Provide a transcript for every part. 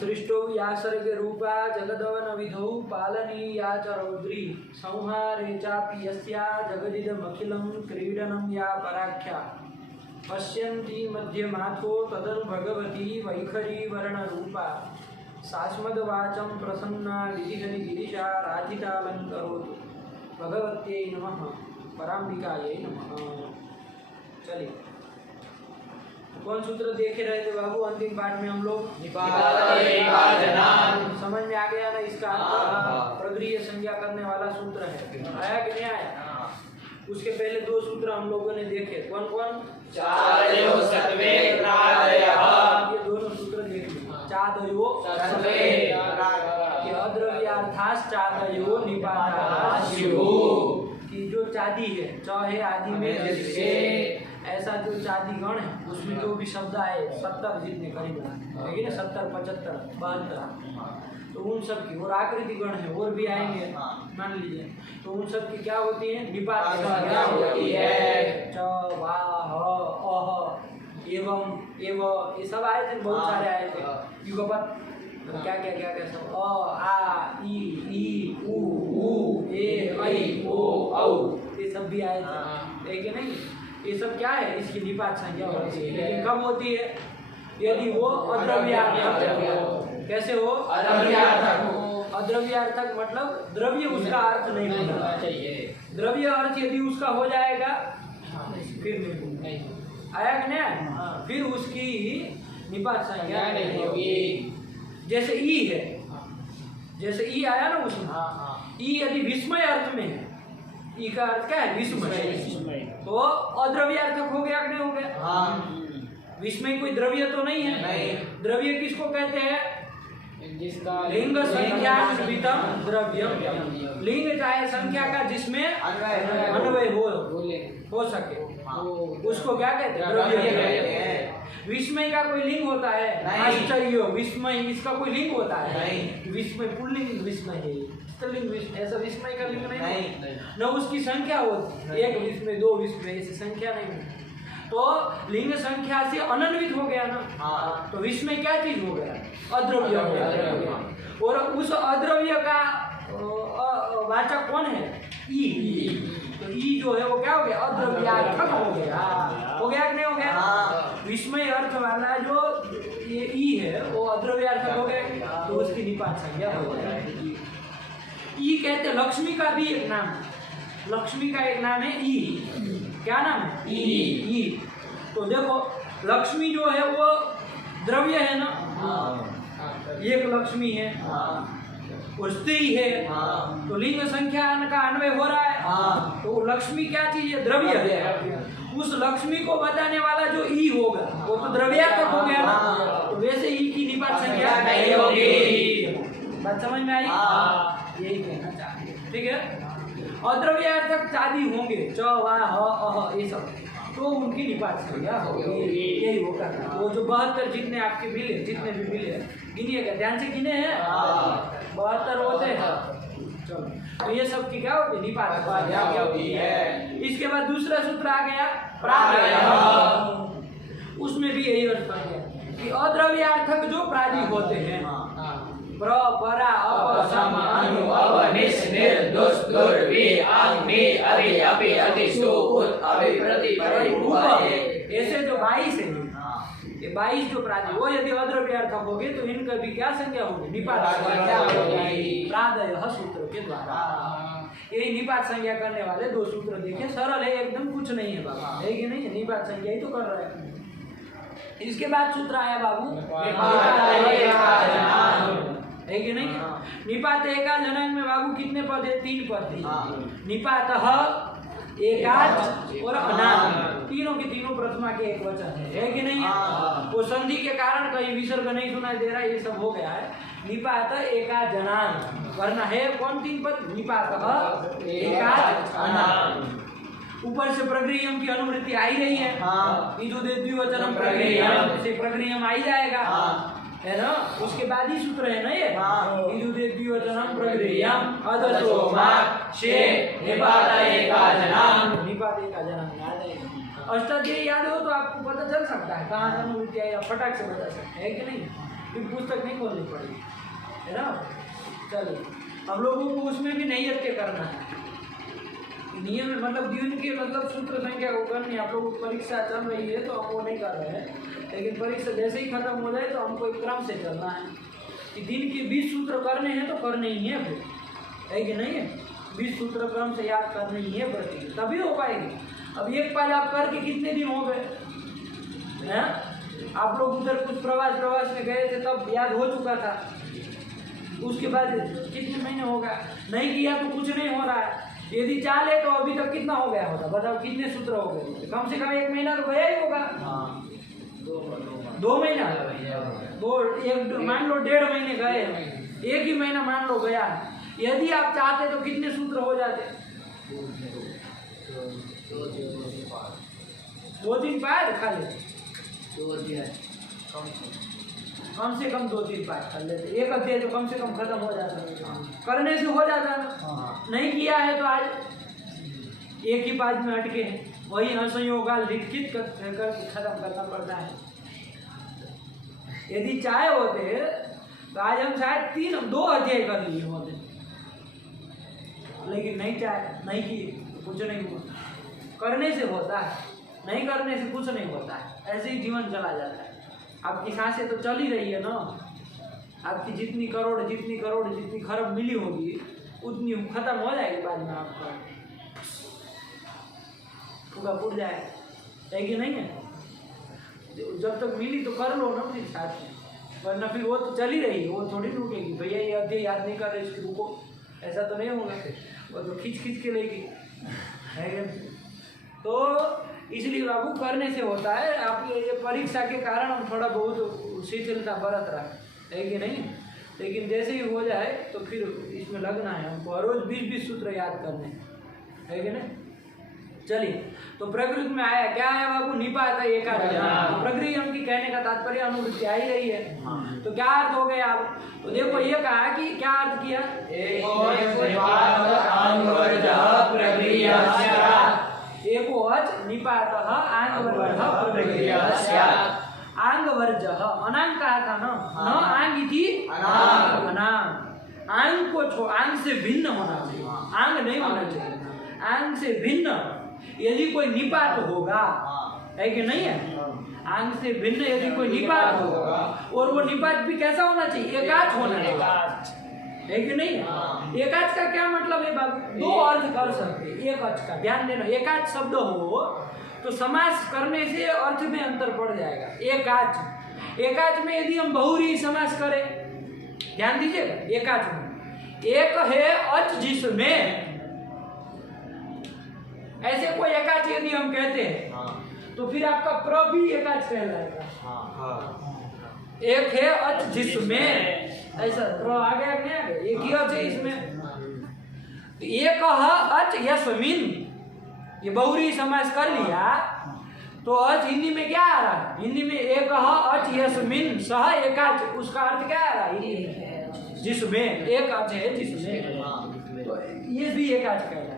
सृष्टो या सर्ग रूपा जगदवन विधौ पालनीया च रौद्री संहारे चापि यस्या जगदिदमखिलं क्रीडनं या पराख्या पश्यन्ति मध्यमाथो तदनु भगवती वैखरी वर्णरूपा सास्मद्वाचं प्रसन्ना गिरिहरिगिरिशा राजितालङ्करोतु भगवत्यै नमः पराम्बिकायै नमः। चलिए, कौन सूत्र देखे रहे थे बाबू? अंतिम पाठ में हम लोग समझ में आ गया ना इसका प्रगृह्य संज्ञा करने वाला सूत्र है, आया कि नहीं आया? उसके पहले दो सूत्र हम लोगों ने देखे, कौन कौन? चादयो सत्वे प्रादयः, ये दोनों सूत्र देख लो। चादयो सत्वे कि अद्रव्यार्थास चादयो निपाताः स्युः, कि जो चादी है चाहे आदि में जिससे ऐसा जो चादी गण है उसमें जो भी शब्द आए 70 जितने करीब है ना, 70 75 72, तो उन सब की और आकृति गण है और भी आएंगे मान लीजिए, तो उन सब की क्या होती है? निपात संज्ञा होती है। च वा ह अह एवं एव ये सब आए थे, बहुत सारे आए थे। युगपत क्या क्या क्या क्या सब अ आ ई उ ए ऐ ओ औ ये सब भी आए थे, है कि नहीं? ये सब क्या है? इसकी निपात संज्ञा होती है, लेकिन कब होती है? यदि वो अद्रव्यार्थक हो। कैसे हो? अद्रव्यार्थक हो। अद्रव्यार्थक मतलब द्रव्य उसका अर्थ नहीं होना चाहिए। द्रव्य अर्थ यदि उसका हो जाएगा फिर नहीं आया कि नहीं? फिर उसकी निपात संज्ञा नहीं होगी। जैसे ई है, जैसे ई आया ना उसमें, ई यदि विस्मय अर्थ में है, ई का अर्थ क्या है? विस्मय, तो अद्रव्यार्थक हो गया कि नहीं हो गया? विस्मय कोई द्रव्य तो नहीं है। द्रव्य किसको कहते हैं? जिसका लिंग संख्यान्वितम द्रव्यम, लिंग चाहे संख्या का जिसमें अन्वय हो सके उसको क्या कहते हैं? द्रव्य कहते हैं। विस्मय का कोई लिंग होता है? आश्चर्य विस्मय, इसका कोई लिंग होता है? विस्मय पुल्लिंग विस्मय है, स्त्रीलिंग ऐसा विस्मय का लिंग नहीं। न उसकी संख्या होती, एक विस्मय दो विस्मय ऐसी संख्या नहीं होती। तो लिंग संख्या से अनन्वित हो गया ना, तो विस्मय क्या चीज हो गया? अद्रव्य हो गया। और उस अद्रव्य का वाचक कौन है? ई। तो ई जो है वो क्या हो गया? अद्रव्यार्थक हो गया। हो गया कि नहीं हो गया? विस्मय अर्थ वाला जो ये ई है वो अद्रव्यार्थक हो गया, तो उसकी निपात संज्ञा हो जाएगी। ई कहते लक्ष्मी का भी एक नाम है, लक्ष्मी का एक नाम है ई। क्या नाम है? ई। तो देखो लक्ष्मी जो है वो द्रव्य है ना, एक लक्ष्मी है और स्त्री है, तो लिंग संख्या का अन्वय हो रहा है, तो लक्ष्मी क्या चीज है? द्रव्य है। उस लक्ष्मी को बताने वाला जो ई होगा वो तो द्रव्यार्थक हो गया ना, तो वैसे ई की निपात संज्ञा नहीं होगी। बात समझ में आई? यही कहना चाहिए, ठीक है? अद्रव्यार्थक चादी होंगे च वा ह अह ये सब, तो उनकी निपात संज्ञा होगी। यही वो करना। वो जो 72 जितने आपके मिले, जितने भी मिले गिनिएगा, ध्यान से गिने हैं 72 होते हैं। चलो, तो ये सब की क्या होती है? निपात संज्ञा होती है। इसके बाद दूसरा सूत्र आ गया प्रादयः, उसमें भी यही अर्थ बन गया कि अद्रव्यार्थक जो प्रादी होते हैं प्र परा अप सम अनु अव निस निर दुस दुर वि अग्नि अरि अपि अति सु उत अभि प्रति परिभूत, ऐसे जो 22 है, ये 22 जो प्रादी वो यदि अद्रव्यार्थक होंगे तो इनका भी क्या संज्ञा होगी? निपात संज्ञा होगी प्रादयः सूत्र के द्वारा। यही निपात संज्ञा करने वाले दो सूत्र देखे, सरल है एकदम, कुछ नहीं है बाबू, है कि नहीं? निपात संज्ञा ही तो कर रहा है। इसके बाद सूत्र आया बाबू है कि नहीं? निपात एका जनांग में बाबू कितने पद है? 3 पद है। निपातः, एकाच और अनांग, तीनों के तीनों प्रथमा के एक वचन है कि नहीं? वो संधि के कारण कहीं विसर्ग नहीं सुनाई दे रहा, ये सब हो गया है। निपात एका जनांग, वरना है कौन 3 पद? निपातः एकाच अनांग। ऊपर से प्रगृह्यम की अनुवृत्ति आ ही रही है, द्विवचनम प्रगृह्यम से प्रगृह्यम आ ही जाएगा, है ना? उसके बाद ही सूत्र है ना ये, द्विवचनम प्रगृह्यम अदसो मा शे निपात एका जनांग, निपात एका जनांग आ जाएगा। अष्टाध्यायी याद हो तो आपको पता चल सकता है कहाँ अनुभूति आई, आप फटाक से बता सकते हैं कि नहीं, फिर पुस्तक नहीं खोलनी पड़ेगी, है ना। चलिए हम लोगों को उसमें भी नैयत के करना है, नियम मतलब द्विन के मतलब सूत्र संख्या को करनी। आप लोगों को परीक्षा चल रही है तो हम वो नहीं कर रहे हैं, लेकिन परीक्षा जैसे ही खत्म हो जाए तो हमको एक क्रम से चलना है कि दिन के 20 सूत्र करने हैं तो करने ही है, फिर है कि नहीं है, 20 सूत्र क्रम से याद करने ही है प्रति, तभी हो पाएगी। अब एक पाल आप करके कितने दिन हो गए हैं, आप लोग उधर कुछ प्रवास में गए थे तब याद हो चुका था, उसके बाद कितने महीने हो गया, नहीं किया तो कुछ नहीं हो रहा है। यदि चाले तो अभी तक कितना हो गया होता, बताओ कितने सूत्र हो गए, कम से कम 1 महीना तो गया ही होगा। 2 महीना, मान लो 1.5 महीने गए, 1 ही महीना मान लो गया। यदि आप चाहते तो कितने सूत्र हो जाते, 2-3 पाठ खाली, कम से कम 2-3 पाठ कर लेते, 1 अध्याय तो कम से कम खत्म हो जाता, करने से हो जाता है। नहीं किया है तो आज 1 ही पाठ में अटके हैं, वही असंयोगाल लिखित कर खत्म करना पड़ता है। यदि चाहे होते तो आज हम शायद 2 अध्याय कर लिए होते, लेकिन नहीं चाहे, नहीं किए तो कुछ नहीं हुआ। करने से होता है, नहीं करने से कुछ नहीं होता है, ऐसे ही जीवन चला जाता है। आपकी सांसें तो चल ही रही है ना, आपकी जितनी खरब मिली होगी उतनी खत्म हो जाएगी, बाद में आपका पूरा फूट जाएगा, है कि नहीं है। जब तक मिली तो कर लो ना फिर साथ में, वरना फिर वो तो चल ही रही है, वो थोड़ी रुकेगी, भैया ये अध्याय याद नहीं कर रहे इसकी रुको, ऐसा तो नहीं होगा, वो तो खींच के लेगी, है। तो इसलिए बाबू करने से होता है। आप ये परीक्षा के कारण हम थोड़ा बहुत शिथिलता बरत रहा है कि नहीं, लेकिन जैसे ही हो जाए तो फिर इसमें लगना है हमको, और रोज 20-20 सूत्र याद करने, है कि नहीं। चलिए, तो प्रकृति में आया, क्या आया बाबू, निपात एकाच। तो प्रकृति हमकी कहने का तात्पर्य अनुभूति आ ही रही है, तो क्या अर्थ हो गया आप, तो देखो ये कहा कि क्या अर्थ किया, एकोच निपातः आंगवर्जः प्रक्रिया। आंगवर्जः अनांग कहा था ना, न आंग इति अनांग, आंग को आंग से भिन्न होना चाहिए, आंग नहीं होना चाहिए, आंग से भिन्न यदि कोई निपात होगा, है कि नहीं है, आंग से भिन्न यदि कोई निपात होगा, और वो निपात भी कैसा होना चाहिए, एकाच होना चाहिए, है कि नहीं। एकाच का क्या मतलब है बाबू, 2 अर्थ कर सकते, एक अर्थ का ध्यान देना, एकाच शब्द हो तो समास करने से अर्थ में अंतर पड़ जाएगा। एकाच में यदि हम बहुरी समास करें, ध्यान दीजिएगा, एकाच में एक है अच जिसमें, ऐसे कोई एकाच यदि हम कहते हैं तो फिर आपका प्र भी एकाच कहलाएगा। एक है अच जिसमें, ऐसा प्र आ गया नहीं आ गया, एक ही अच है इसमें, एक अच यस्मिन, ये बहुरी समास कर लिया तो अच हिंदी में क्या आ रहा है, हिंदी में एक अच यस्मिन सह एकाच, उसका अर्थ क्या आ रहा है, जिसमें एक अच है जिसमें, तो ये भी एकाच कहलाएगा,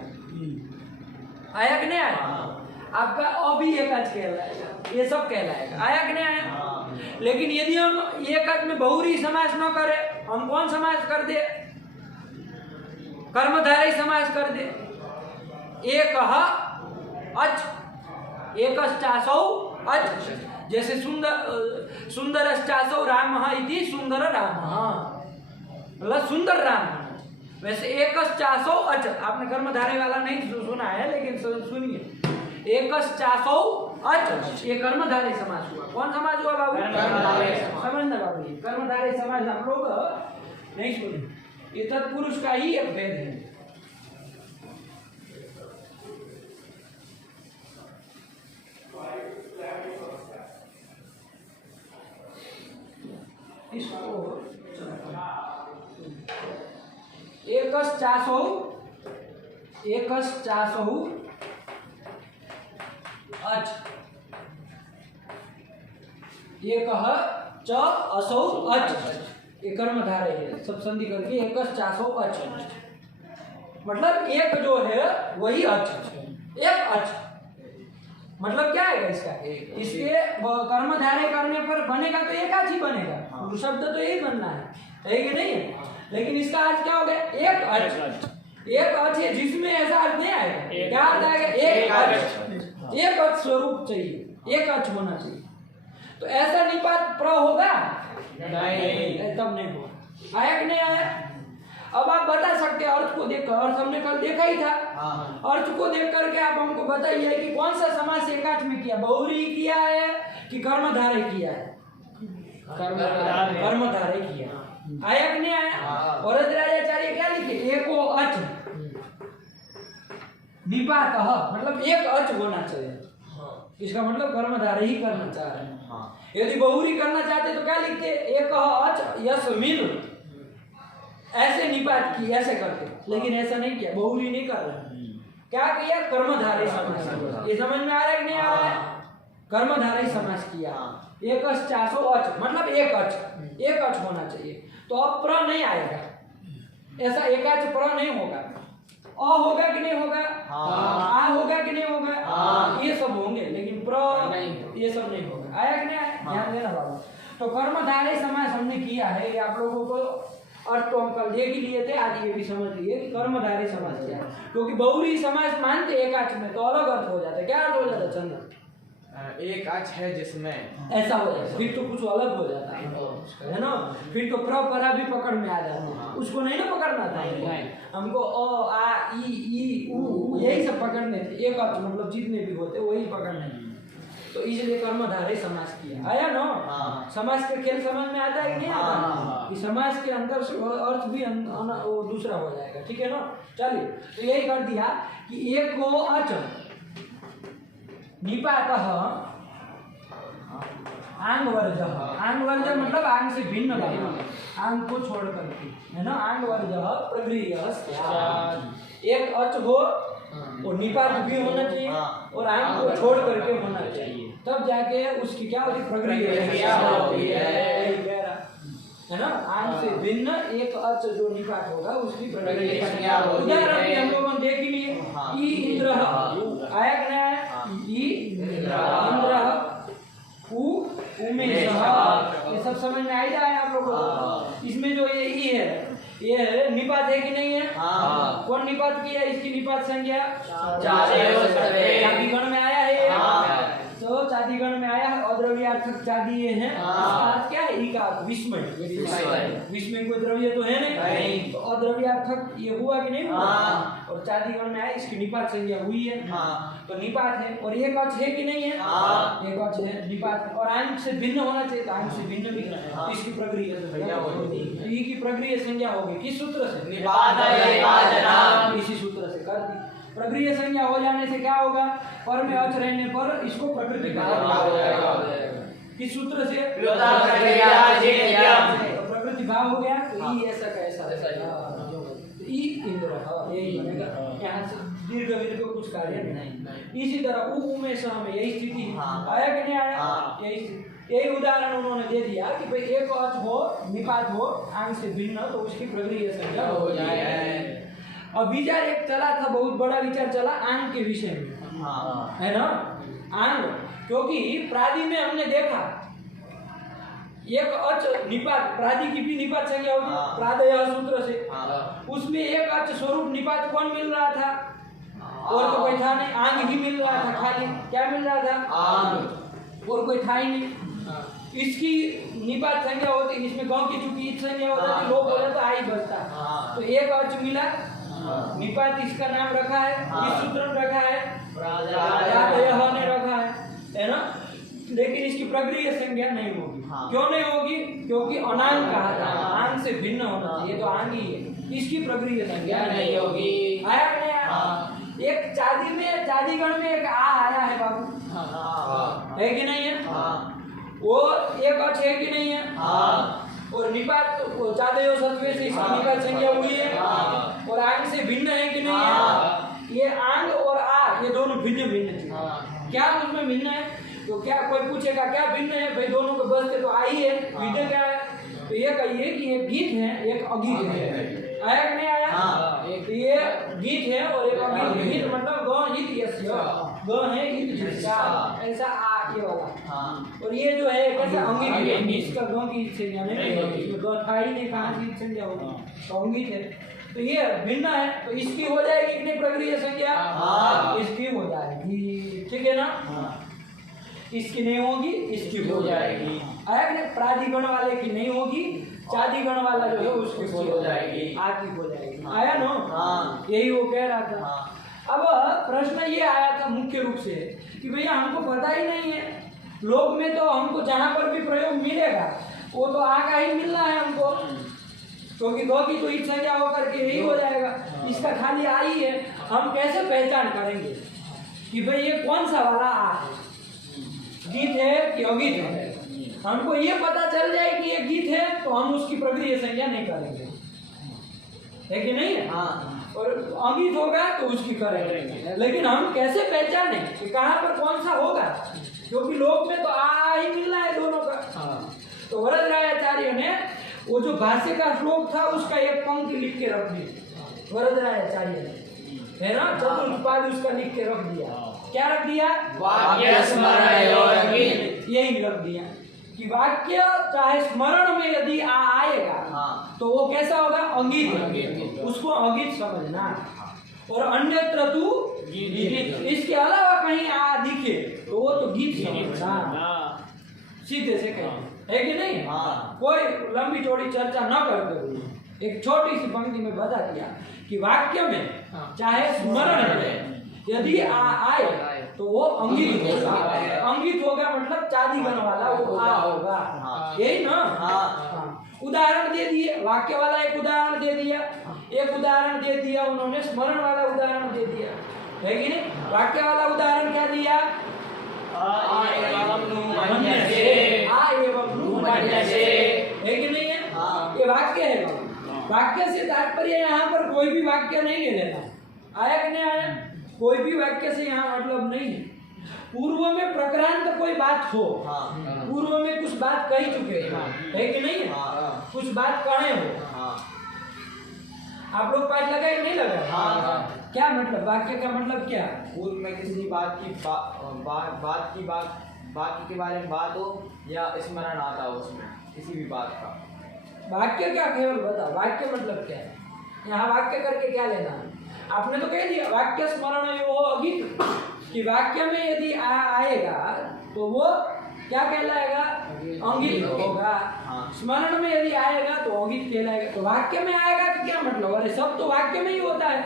आया कि नहीं आया, आपका अभी एकाच कहलाएगा, ये सब कहलाएगा, आया कि नहीं आया। लेकिन यदि हम एकाच में बहुरी समास न करें, हम कौन समास कर दे, कर्मधारय समास कर दे, एक अच, एकश्चासौ अच, जैसे सुंदरश्चासौ रामः इति सुंदर रामः, मतलब सुंदर राम, वैसे एकश्चासौ अच, आपने कर्मधारय वाला नहीं सुना है लेकिन सुनिए, एकश्चासौ अच, ये कर्मधारय समास हुआ, कौन समास हुआ बाबू, समझना बाबू, कर्मधारय समास हम लोग नहीं सुने, ये तत्पुरुष का ही एक भेद है। इसको एकश्चासौ अच, एक च असौ अच, ये कर्मधारय है, सब संधि करके एकश्चासौ अच, मतलब एक जो है वही अच, एक अच, मतलब क्या है इसका? इसके कर्मधारय करने पर बनेगा तो एकाच ही बनेगा। शब्द तो यही बनना है कि नहीं है? लेकिन इसका अर्थ क्या हो गया? एक अर्थ है जिसमें ऐसा अर्थ नहीं आएगा। क्या अर्थ आएगा? एक अर्थ स्वरूप चाहिए, एक अर्थ होना चाहिए। तो ऐसा निपात प्र होगा नहीं, तब नहीं होगा। आया कि नहीं आया? अब आप बता सकते हैं अर्थ को देखकर, अर्थ हमने कल देखा ही था। अर्थ को देख करके आप हमको बताइए कि कौन सा समास एकाच में किया, बहुरी किया है कि कर्मधारय किया है? कर्मधारय किया। आया कि नहीं आया? वरदराजाचार्य क्या लिखे? एको अच निपात, मतलब एक अच होना चाहिए। इसका मतलब कर्मधारय ही करना चाह रहे हैं। यदि बहुरी करना चाहते तो क्या लिखते? एक अच यस मिल, ऐसे निपात की, ऐसे करते। लेकिन ऐसा नहीं किया, बहुरी नहीं कर रहे। क्या किया? कर्मधारय समास। ये समझ में आ रहा है कि नहीं आ रहा है? कर्मधारय समास किया। एक चासो अच, मतलब एक अच होना चाहिए। तो अब प्र नहीं आएगा, ऐसा एकाच प्र नहीं होगा। अ होगा कि नहीं होगा? आ होगा कि नहीं होगा? ये सब होंगे, लेकिन प्र ये सब नहीं होगा। आया कि नहीं आया? ध्यान देना बाबू। तो कर्मधारय समास हमने किया है, ये आप लोगों को अर्थ तो हम कल देख ही लिए थे, आज ये भी समझ लिए कि कर्मधारय समास क्या है। क्योंकि बहुरी समास मानते एकाच में तो अलग अर्थ हो जाता है। क्या अर्थ हो जाता है चंद्र? एक अच है जिसमें ऐसा हो जाता है, फिर तो कुछ अलग हो जाता है ना। फिर तो परा भी पकड़ में आ जाता है, उसको नहीं ना पकड़ना था हमको। अ आ ई उ यही सब पकड़ने थे। एक अर्थ मतलब जितने भी होते वही पकड़ने, तो इसलिए कर्मधारय समास किया। आया ना? समास का खेल समझ में आता है कि नहीं आता? कि समास के अंदर अर्थ भी वो दूसरा हो जाएगा। ठीक है ना? चलिए, तो यही कर दिया कि एक को अच निपात आंग वर्ज। आंग वर्ज मतलब आंग से भिन्न वाला, आंग को छोड़ करके, है ना? आंग वर्ज प्रगृह्य। एक अच हो और निपात भी होना चाहिए और आंग को छोड़ करके होना चाहिए, तब जाके उसकी क्या होती? प्रगृह्य है ना? आंग से भिन्न एक अच जो निपात होगा उसकी प्रगृह्य। उदाहरण भी हम लोगों ने देख ही लिए। ई इंद्र आया कि नहीं आया? ई इंद्र उमेश, ये सब समझ में आ ही रहा है आप लोगों को। इसमें जो ये ई है, ये निपात है कि नहीं है? कौन निपात किया? इसकी निपात संज्ञा चादिगण में आया है। तो चादिगण में आया है, अद्रव्यार्थक चादी ये है। अर्थ क्या है? ई का विस्मय। विस्मय कोई द्रव्य तो है नहीं, तो अद्रव्यार्थक ये हुआ कि नहीं हुआ? और चादिगण में आया, इसकी निपात संज्ञा हुई है, तो निपात है। और एक अच है कि नहीं है? एक अच है, निपात। और आंग से भिन्न होना चाहिए, तो आंग से भिन्न भी इसकी प्रक्रिया संज्ञा होगी। ई की प्रक्रिया संज्ञा होगी किस सूत्र से? इसी सूत्र से कर दी। प्रक्रिया संज्ञा हो जाने से क्या होगा? पर में अच रहने पर इसको प्रकृति कहा जाएगा। किस सूत्र से? प्रकृति भाव हो गया, तो ई ऐसा का ऐसा ई इंद्र यही बनेगा। यहाँ से दीर्घ वीर्घ कुछ कार्य नहीं। इसी तरह उ में में यही स्थिति आया कि नहीं आया? यही उदाहरण उन्होंने दे दिया कि भाई एक अच हो, निपात हो, आंग से भिन्न, तो उसकी प्रक्रिया संज्ञा हो जाए। और विचार एक चला था, बहुत बड़ा विचार चला आंग के विषय में, है ना? आंग, क्योंकि प्रादि में हमने देखा एक अच निपात, प्रादि की भी निपात संज्ञा होगी प्रादय सूत्र से। उसमें एक अच स्वरूप निपात कौन मिल रहा था? और तो कोई था नहीं, आंग ही मिल रहा था खाली। क्या मिल रहा था? आंग, और कोई था ही नहीं। इसकी निपात संज्ञा होती, इसमें गांव की चूंकि इत संज्ञा हो जाती, लोग हो जाता, आई बचता, तो एक अर्थ मिला, निपात इसका नाम रखा है, इस सूत्र में रखा है, प्रादयः ने रखा है ना? लेकिन इसकी प्रक्रिया संज्ञा नहीं होगी। क्यों नहीं होगी? क्योंकि अनांग कहा था, आंग से भिन्न होना चाहिए, तो आंग ही है, इसकी प्रक्रिया संज्ञा नहीं होगी। आया कि नहीं आया? एक चादी में, चादीगण में एक आ आया है बाबू, है कि नहीं है? वो एक अच है कि नहीं है? और निपात चादयो सत्वे से इसकी निपात संज्ञा हुई है, और आंग से भिन्न है कि नहीं है? ये आंग और आ ये दोनों भिन्न भिन्न चीज। क्या उसमें भिन्न है? तो क्या कोई पूछेगा क्या भिन्न है? भाई दोनों को बसते तो आई है, विधेय क्या है? तो ये कहिए कि एक गीत है, एक अगीत है। आया कि नहीं आया? तो ये गीत है और एक अगीत। गीत मतलब गीत यस्य, ग है ईद जिसका, ऐसा आ ये वाला। और ये जो है कैसा अंगित है, इसका ग की संज्ञा नहीं, ग था ही नहीं, कहाँ से ईद संज्ञा होगी, तो अंगित है। तो ये भिन्न है, तो इसकी हो जाएगी कि नहीं प्रक्रिया संज्ञा? इसकी हो जाएगी, ठीक है ना। इसकी नहीं होगी, इसकी हो जाएगी। आया कि प्राधिगण वाले की नहीं होगी, चादिगण वाला जो है उसकी हो जाएगी, आकी हो जाएगी। आया ना, यही वो कह रहा था। अब प्रश्न ये आया था मुख्य रूप से कि भैया हमको पता ही नहीं है, लोक में तो हमको जहाँ पर भी प्रयोग मिलेगा वो तो आ का ही मिलना है हमको, क्योंकि दो की तो ईद संज्ञा होकर के यही हो जाएगा, इसका खाली आ ही है। हम कैसे पहचान करेंगे कि भाई ये कौन सा वाला आ है, गीत है कि अगीत है? हमको ये पता चल जाए कि ये गीत है तो हम उसकी प्रक्रिया संज्ञा नहीं करेंगे, है कि नहीं? और अगीत होगा तो उसकी करेंगे। लेकिन हम कैसे पहचाने कि कहाँ पर कौन सा होगा, क्योंकि लोक में तो आ ही मिलना है दोनों का। तो वरदरायाचार्य ने वो जो भाष्य का श्लोक था उसका एक पंक्ति लिख के रख दी, वरदरायाचार्य ने, है ना, चतुर्पाद उसका लिख के रख दिया। क्या रख दिया? वाक्य स्मरण और अंगित। यही रख दिया कि वाक्य चाहे स्मरण में यदि आएगा तो वो कैसा होगा? अंगित, उसको अंगित समझना। और अन्यत्र तू गीत, इसके अलावा कहीं आ दिखे तो वो तो गीत समझना, सीधे से कहें, है कि नहीं? कोई लंबी चौड़ी चर्चा न करते हुए एक छोटी सी पंक्ति में बता दिया कि वाक्य में चाहे स्मरण में यदि आए तो वो अंगित होगा। अंगित होगा मतलब चादिगण वाला वो आ होगा, यही ना। उदाहरण दे दिए, वाक्य वाला एक उदाहरण दे दिया, एक उदाहरण दे दिया उन्होंने, स्मरण वाला उदाहरण दे दिया, है कि नहीं? वाक्य वाला उदाहरण क्या दिया? आ एवं है कि नहीं है? ये वाक्य है। वाक्य से तात्पर्य यहाँ पर कोई भी वाक्य नहीं ले लेना। आया कि नहीं आया? कोई भी वाक्य से यहाँ मतलब नहीं है। पूर्व में प्रक्रांत कोई बात हो, पूर्व में कुछ बात कही चुके हैं, है कि नहीं है? कुछ बात कहे हो, आप लोग पाठ लगाए कि नहीं लगाए? क्या मतलब वाक्य का मतलब क्या? पूर्व में किसी बात के बारे में बात हो या स्मरण आता हो उसमें किसी भी बात का। वाक्य क्या केवल बताओ, वाक्य मतलब क्या है? यहाँ वाक्य करके क्या लेना है? आपने तो कह दिया वाक्य स्मरण यो अगीत, कि वाक्य में यदि आएगा तो वो क्या कहलाएगा? अंगित होगा। स्मरण में यदि आएगा तो अंगित कहलाएगा। तो वाक्य में आएगा तो क्या मतलब? अरे सब तो वाक्य में ही होता है,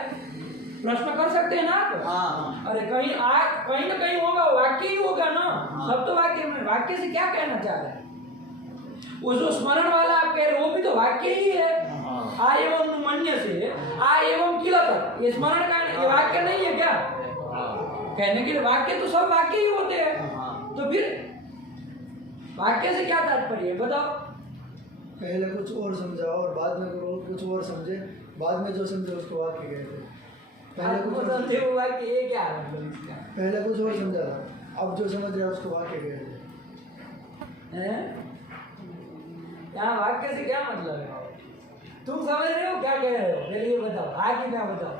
प्रश्न कर सकते हैं ना आप? अरे कहीं ना कहीं होगा, वाक्य ही होगा ना, सब तो वाक्य में। वाक्य से क्या कहना चाह रहे हैं? वो जो स्मरण वाला आप कह रहे हो वो भी तो वाक्य ही है। आ एवं मन्य से आ एवं किल तक, ये स्मरण का ये वाक्य नहीं है क्या? कहने के लिए वाक्य तो सब वाक्य ही होते हैं। तो फिर वाक्य से क्या तात्पर्य है बताओ? पहले कुछ और समझा और बाद में कुछ और समझे, बाद में जो समझे उसको वाक्य कहते हैं। पहले कुछ समझे वो वाक्य, ये क्या है मतलब इसका? पहले कुछ और समझा, अब जो समझ रहे उसको वाक्य कहते हैं। यहाँ वाक्य से क्या मतलब है? तुम समझ रहे हो क्या कह रहे हो? पहले ये बताओ, आगे क्या बताओ,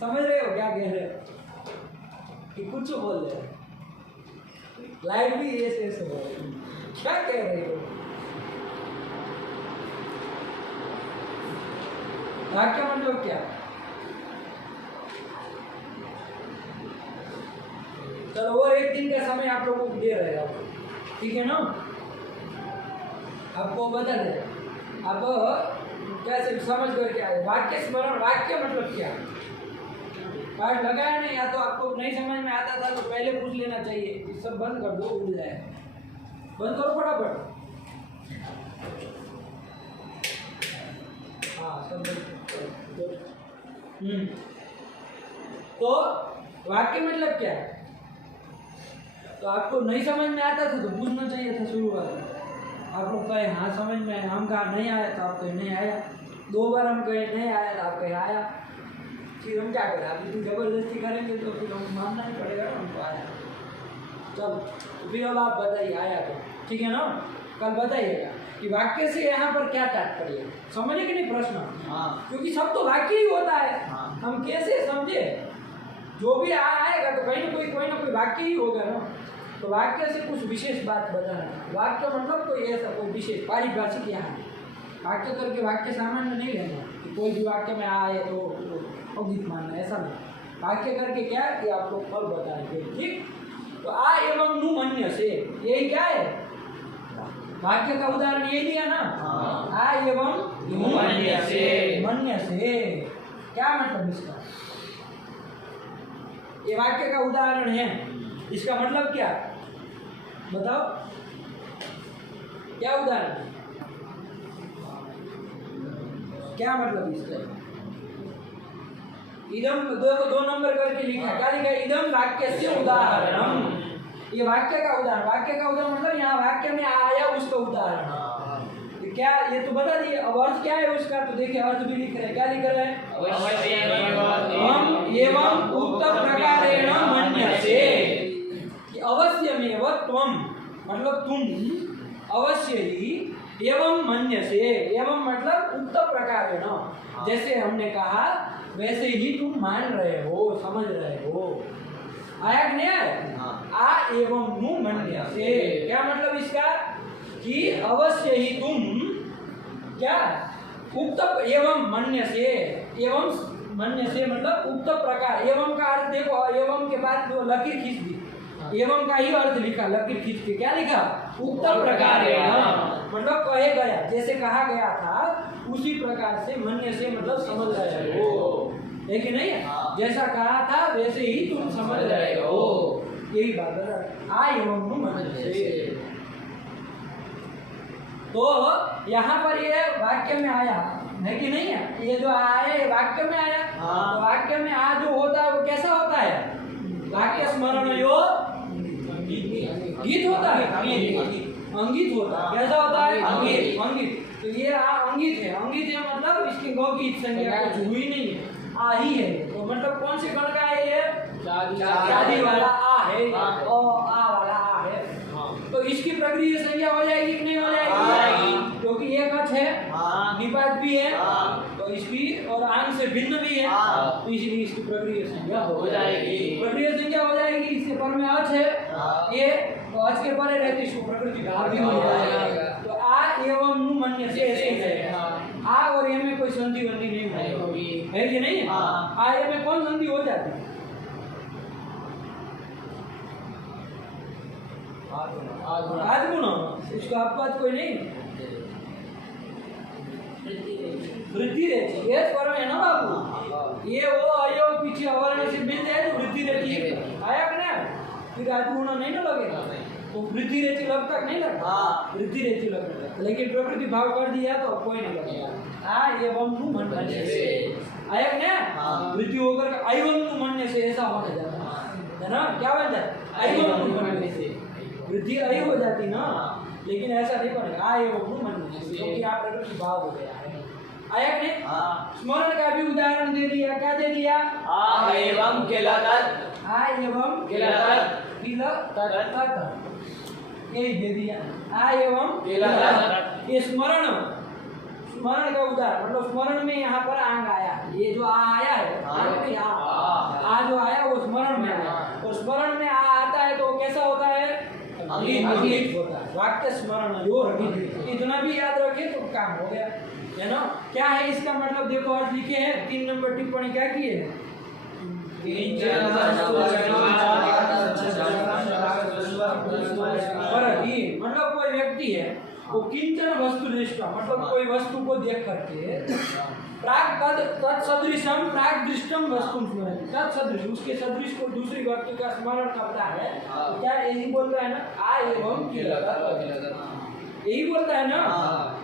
समझ रहे हो क्या कह रहे हो कि कुछ बोल रहे हो? लाइट भी ऐसे बोल रहे हो, क्या कह रहे हो? वाक्य मतलब क्या? चलो और एक दिन का समय आप लोगों को दे रहे हो, ठीक है ना? आपको बता दे, अब कैसे समझ करके आए वाक्य स्मरण। वाक्य मतलब क्या? पाठ लगाया नहीं, या तो आपको नहीं समझ में आता था तो पहले पूछ लेना चाहिए। सब बंद कर दो, उड़ जाए, बंद करो फटाफट। हाँ सब बंद। तो वाक्य मतलब क्या है? तो आपको नहीं समझ में आता था तो पूछना चाहिए था शुरुआत में। आप लोग कहे हाँ समझ में आया, हम कहा नहीं आया था, आप कहे नहीं आया। 2 बार हम कहे नहीं आया था, आप कहे आया। फिर हम क्या करें? आप इतनी जबरदस्ती करेंगे तो फिर हम मानना ही पड़ेगा ना हमको आया। चलो तो फिर अब आप बताइए आया तो, ठीक है ना? कल बताइएगा कि वाक्य से यहाँ पर क्या तात्पर्य है, समझे कि नहीं प्रश्न? क्योंकि सब तो वाक्य ही होता है। हम कैसे समझे? जो भी आएगा तो कहीं ना कोई वाक्य ही होगा ना। तो वाक्य से कुछ विशेष बात बताना। वाक्य मतलब कोई ऐसा कोई विशेष पारिभाषिक यहाँ वाक्य करके वाक्य सामान्य नहीं लेना कि कोई भी वाक्य में आए तो अवगीत मानना, ऐसा नहीं। वाक्य करके क्या कि आप लोग फल बताएंगे, ठीक। तो आ एवं नु मन्य से, यही क्या है वाक्य का उदाहरण ये दिया ना। आ एवं नु मन्य से क्या मतलब इसका? ये वाक्य का उदाहरण है, इसका मतलब क्या बताओ, क्या उदाहरण है, क्या मतलब इसका? इदम दो नंबर करके लिखा, क्या लिखा? इदम वाक्य से उदाहरणम, ये वाक्य का उदाहरण। वाक्य का उदाहरण मतलब यहाँ वाक्य में आया उसका उदाहरण। क्या ये तो बता दिए। अब अर्थ क्या है उसका, तो देखिए अर्थ भी लिख रहे हैं, क्या लिख रहे हैं? एवं उत्तर प्रकारेण मन्यसे, अवश्यमेव त्वम मतलब तुम अवश्य ही, एवं मन्यसे, एवं मतलब उत्तर प्रकारेण, जैसे हमने कहा वैसे ही तुम मान रहे हो, समझ रहे हो। आया कि नहीं आया? आ एवं नु मन्यसे, क्या मतलब इसका कि अवश्य ही तुम क्या उक्त एवं मन्यसे, एवं मन्यसे मतलब उक्त प्रकार। एवं का अर्थ देखो, एवं के बाद जो लकीर खींच दी, एवं का ही अर्थ लिखा लकीर खींच के, क्या लिखा? उक्त प्रकार, मतलब कहे गया, जैसे कहा गया था उसी प्रकार से। मन्य से मतलब समझ रहे हो, है कि नहीं? जैसा कहा था वैसे ही तुम समझ रहे हो, यही बात है। आ एवं नु मन्य से, तो यहाँ पर ये वाक्य में आया है कि नहीं है? ये जो आया ये वाक्य में आया। तो वाक्य में आ जो होता है वो कैसा होता है? वाक्य स्मरण यो गीत होता है, अंगित होता है। कैसा होता है? अंगित। तो ये अंगित है, अंगित है मतलब इसकी गौ की संज्ञा कुछ हुई नहीं है, आ ही है। तो मतलब कौन से गण का है ये? शादी वाला आ है, और आ वाला आ है। तो इसकी प्रक्रिया संज्ञा हो जाएगी कि नहीं हो जाएगी? क्योंकि एक अच है, निपात भी है, तो इसकी और आंग से भिन्न भी है, तो इसलिए इसकी प्रक्रिया संज्ञा हो जाएगी। प्रक्रिया संज्ञा हो जाएगी, इसके पर में अच है, ये तो अच के परे रहती इसको प्रकृति भाव भी हो जाएगा। तो आ एवं नु मन्य से ऐसे ही है। आ और ए में कोई संधि वंधि नहीं होगी, है कि नहीं? आ ए में कौन संधि हो जाती है? आदगुण, उसका अपवाद कोई नहीं, वृद्धि रहती है। ये स्वर है ना बाबू, ये वो अयो पीछे अवर्ण से मिल जाए तो वृद्धि रहती है। आया कि ना? फिर आदगुण नहीं ना लगेगा, तो वृद्धि रहती लगता नहीं लगता, वृद्धि रहती लगता। लेकिन प्रकृति भाव कर दिया तो कोई नहीं लगेगा। आ एवं नु मन्य से, आया कि ना? वृद्धि होकर एवं नु मन्य से ऐसा होने जाता है ना? क्या बन जाता है? एवं नु मन्य से, वृद्धि आई हो जाती ना, लेकिन ऐसा नहीं बनेगा। आ एवं नु मन्य से, क्योंकि आप प्रकृति भाव हो गया है। आया कि नहीं? स्मरण का भी उदाहरण दे दिया, क्या दे दिया? आ एवं किलतत, आ एवं किलतत, यही दे दिया। आ एवं किलतत, ये स्मरण का उदाहरण, मतलब स्मरण में यहाँ पर आंग आया। ये जो आ आया है, आंग में आ जो आया वो स्मरण में आया, और स्मरण में आ आता है तो कैसा होता है? अंगित होता है। वाक्य स्मरण यो अंगित, इतना भी याद रखे तो काम हो गया, है ना? क्या है इसका मतलब? देखो अर्थ लिखे हैं, 3 नंबर टिप्पणी क्या की है? मतलब कोई व्यक्ति है वो किंचन वस्तु दृष्टा, मतलब कोई वस्तु को देख करके प्राग तत्सदृशम प्राग दृष्टम वस्तु स्मरण, तत्सदृश उसके सदृश को दूसरी वस्तु का स्मरण करता है। तो क्या यही बोलता है ना? आ एवं किलतत, यही बोलता है ना?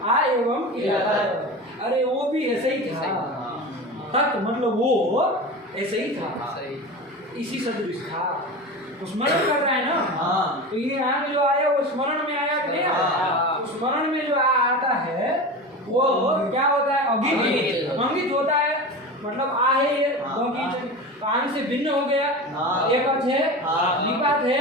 आ एवं किलतत। अरे वो भी ऐसे ही था, तत् मतलब वो ऐसे ही था, इसी सदृश था, तो स्मरण कर रहा है ना? तो ये आंग जो आया वो स्मरण में आया कि नहीं आया? तो स्मरण में जो आता है वो क्या होता है? अंगित होता है। मतलब आ है ये आंग से भिन्न हो गया, एक अर्थ है, निपात है,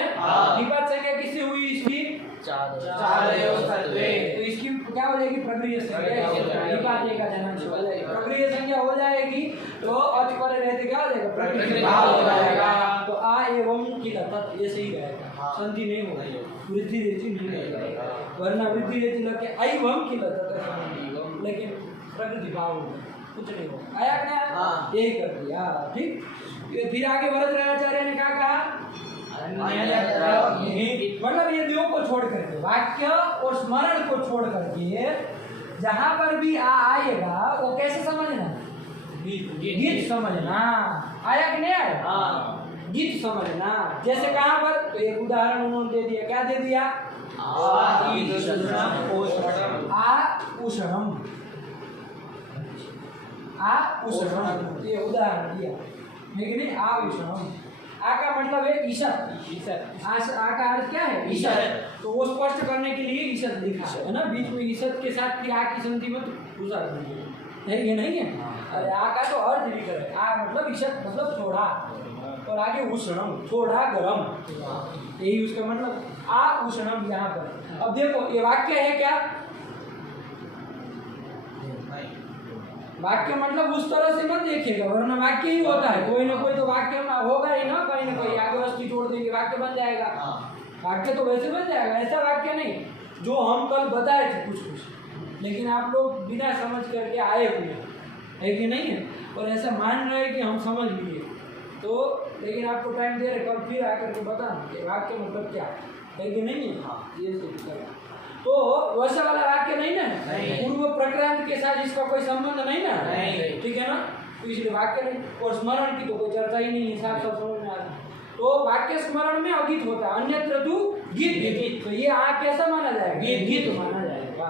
निपात संज्ञा किससे हुई? इसकी तो इसकी क्या हो जाएगी प्रक्रिय संज्ञा, निपात एक जनांश हो जाएगी। प्रक्रिय संज्ञा हो जाएगी तो अच पर रहते क्या हो जाएगा प्रकृति भाव हो जाएगा। तो आ एवं किलत ये सही रहेगा, संधि नहीं होगी, वृद्धि रेचि नहीं रहेगा, वरना वृद्धि रेचि लग के एवं किलत, लेकिन प्रकृति भाव होगा, कुछ नहीं होगा। आया कि नहीं? हाँ। यही कर दिया, ठीक। फिर आगे वरदराचार्य ने क्या कहा, मतलब ये दो को छोड़ करके वाक्य और स्मरण को छोड़ करके जहां पर भी आ आएगा वो कैसे समझना, गीत समझना। आया कि नहीं आया? गीत समझना। जैसे कहां पर, तो एक उदाहरण उन्होंने दे दिया, क्या दे दिया, आ उष्णम, आ उष्णम, ये उदाहरण दिया, लेकिन आ उष्णम, आ का मतलब है ईशत, आ का अर्थ क्या है ईशत, तो वो स्पष्ट करने के लिए ईशत लिखा है ना, बीच में ईशत के साथ फिर आ की संधि मत दूसरा है, ये नहीं है। अरे आ का तो अर्थ लिखा है, आ मतलब ईशत मतलब थोड़ा, और आगे उष्णम थोड़ा गरम, यही उसका मतलब आ उष्णम यहाँ पर। अब देखो ये वाक्य है क्या, वाक्य मतलब उस तरह से मत देखिएगा, वरना वाक्य ही होता है, कोई ना कोई तो वाक्य में होगा ही ना, कहीं ना कहीं आगे वस्तु जोड़ देंगे वाक्य बन जाएगा। वाक्य तो वैसे बन जाएगा, ऐसा वाक्य नहीं जो हम कल बताए थे कुछ कुछ, लेकिन आप लोग बिना समझ करके आए हुए है कि नहीं है, और ऐसा मान रहे कि हम समझ लिए, तो लेकिन आपको टाइम दे रहे, कल फिर आकर के बताना कि वाक्य मतलब क्या है कि नहीं है, ये सब। तो वैसा वाला वाक्य नहीं ना, पूर्व प्रक्रांत के साथ इसका कोई संबंध नहीं ना, ठीक है ना, तो इसलिए वाक्य नहीं, और स्मरण की तो कोई चर्चा ही नहीं, हिसाब सब समझ में आ रहा। तो वाक्य स्मरण में अगीत होता है, अन्यत्र तू गीत, तो ये आ कैसा माना जाएगा, गीत माना जाएगा।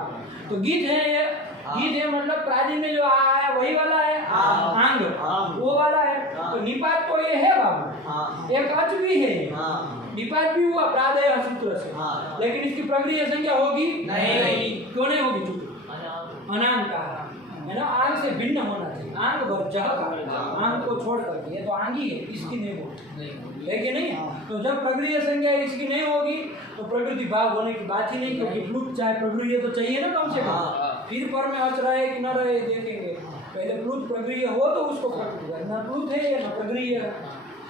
तो गीत है ये, गीत है मतलब प्राचीन में जो आ है वही वाला है, आंग वो वाला है, तो निपात तो ये है बाबू, एक अच भी है, निपात भी हुआ प्रादय सूत्र से, लेकिन इसकी प्रक्रिया संज्ञा होगी नहीं, क्यों नहीं होगी, चूंकि अनांग का है ना, आंग से भिन्न होना चाहिए, आंग वर्जह का, आंग को छोड़ करके, ये तो आंगी है, इसकी नहीं होगी, है कि नहीं। तो जब प्रक्रिया संज्ञा इसकी नहीं होगी तो प्रकृति भाव होने की बात ही नहीं, क्योंकि प्लुत चाहे प्रक्रिया तो चाहिए ना कम से कम, फिर पर में अच रहे कि न रहे देखेंगे, पहले प्लुत प्रक्रिया हो तो उसको प्रकृति, न प्लुत है या न प्रक्रिया है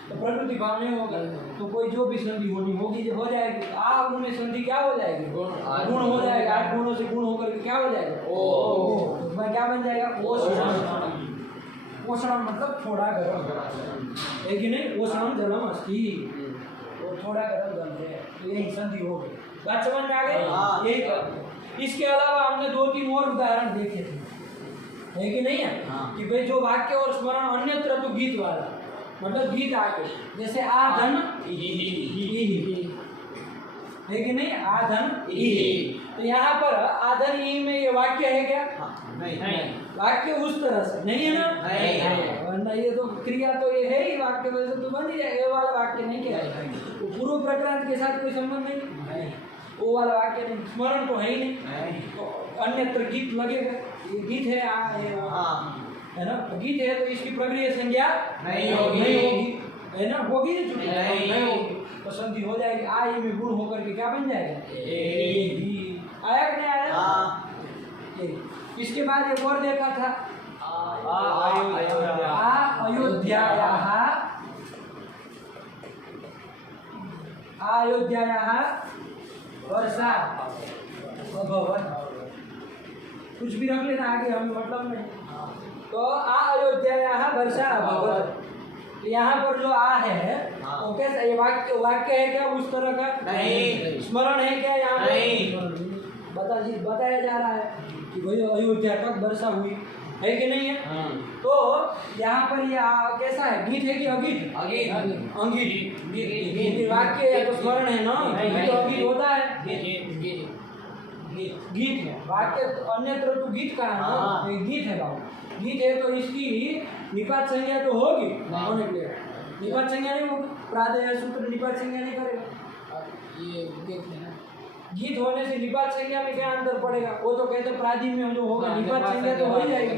तो प्रकृति भाव नहीं होगा, तो कोई जो भी संधि होनी होगी जब हो जाएगी, तो आ गुण में संधि क्या हो जाएगी, गुण हो जाएगा, 8 गुणों से गुण होकर के क्या हो जाएगा, ओ मैं क्या बन जाएगा, ओषणम मतलब थोड़ा गर्म है कि नहीं, ओषणम जलम अस्ति, वो थोड़ा गर्म जल है, तो यही संधि हो गई, बात समझ में आ गई। यही इसके अलावा हमने 2-3 और उदाहरण देखे थे, है कि नहीं है, कि भाई जो वाक्य और स्मरण अन्यत्र तो गीत वाला, मतलब गीत आके, जैसे आधन है कि नहीं, आधन तो यहाँ पर आधन ई में ये वाक्य है क्या, नहीं, वाक्य उस तरह से नहीं है ना, वरना ये तो क्रिया तो ये है ही, वाक्य वैसे तो बन ही जाएगा, ये वाला वाक्य नहीं क्या है, तो पूर्व प्रक्रांत के साथ कोई संबंध नहीं, वो वाला वाक्य नहीं, स्मरण तो है ही नहीं, तो अन्यत्र गीत लगेगा, ये गीत है है ना, गीत है तो इसकी प्रक्रिया संज्ञा नहीं होगी, है ना, होगी नहीं होगी, तो संधि हो जाएगी, आ ये में गुण होकर के क्या बन जाएगा, आया कि नहीं आया। इसके बाद एक और देखा था, अयोध्यायाः वर्षा अभवत्, कुछ भी रख लेना आगे, हम मतलब में, तो अयोध्यायाः वर्षा अभवत्, यहाँ पर जो आ है वो कैसा, ये वाक्य है क्या उस तरह का, नहीं, स्मरण है क्या यहाँ पर, बताया जा रहा है कि भाई अयोध्या तक वर्षा हुई, है कि नहीं है, तो यहाँ पर ये कैसा है, गीत है कि अगीत, अंगित, वाक्य या तो स्मरण है ना, तो अगीत होता है, गीत है, वाक्य अन्यत्र तो गीत का है ना, गीत है बाबू, गीत है तो इसकी निपात संज्ञा तो होगी, होने के लिए निपात संज्ञा नहीं होगी, प्रादय सूत्र निपात संज्ञा नहीं करेगा, ये देखते हैं गीत होने से निपात संज्ञा में क्या अंतर पड़ेगा, वो तो कहते प्रादि में जो होगा निपात संज्ञा तो हो ही जाएगी,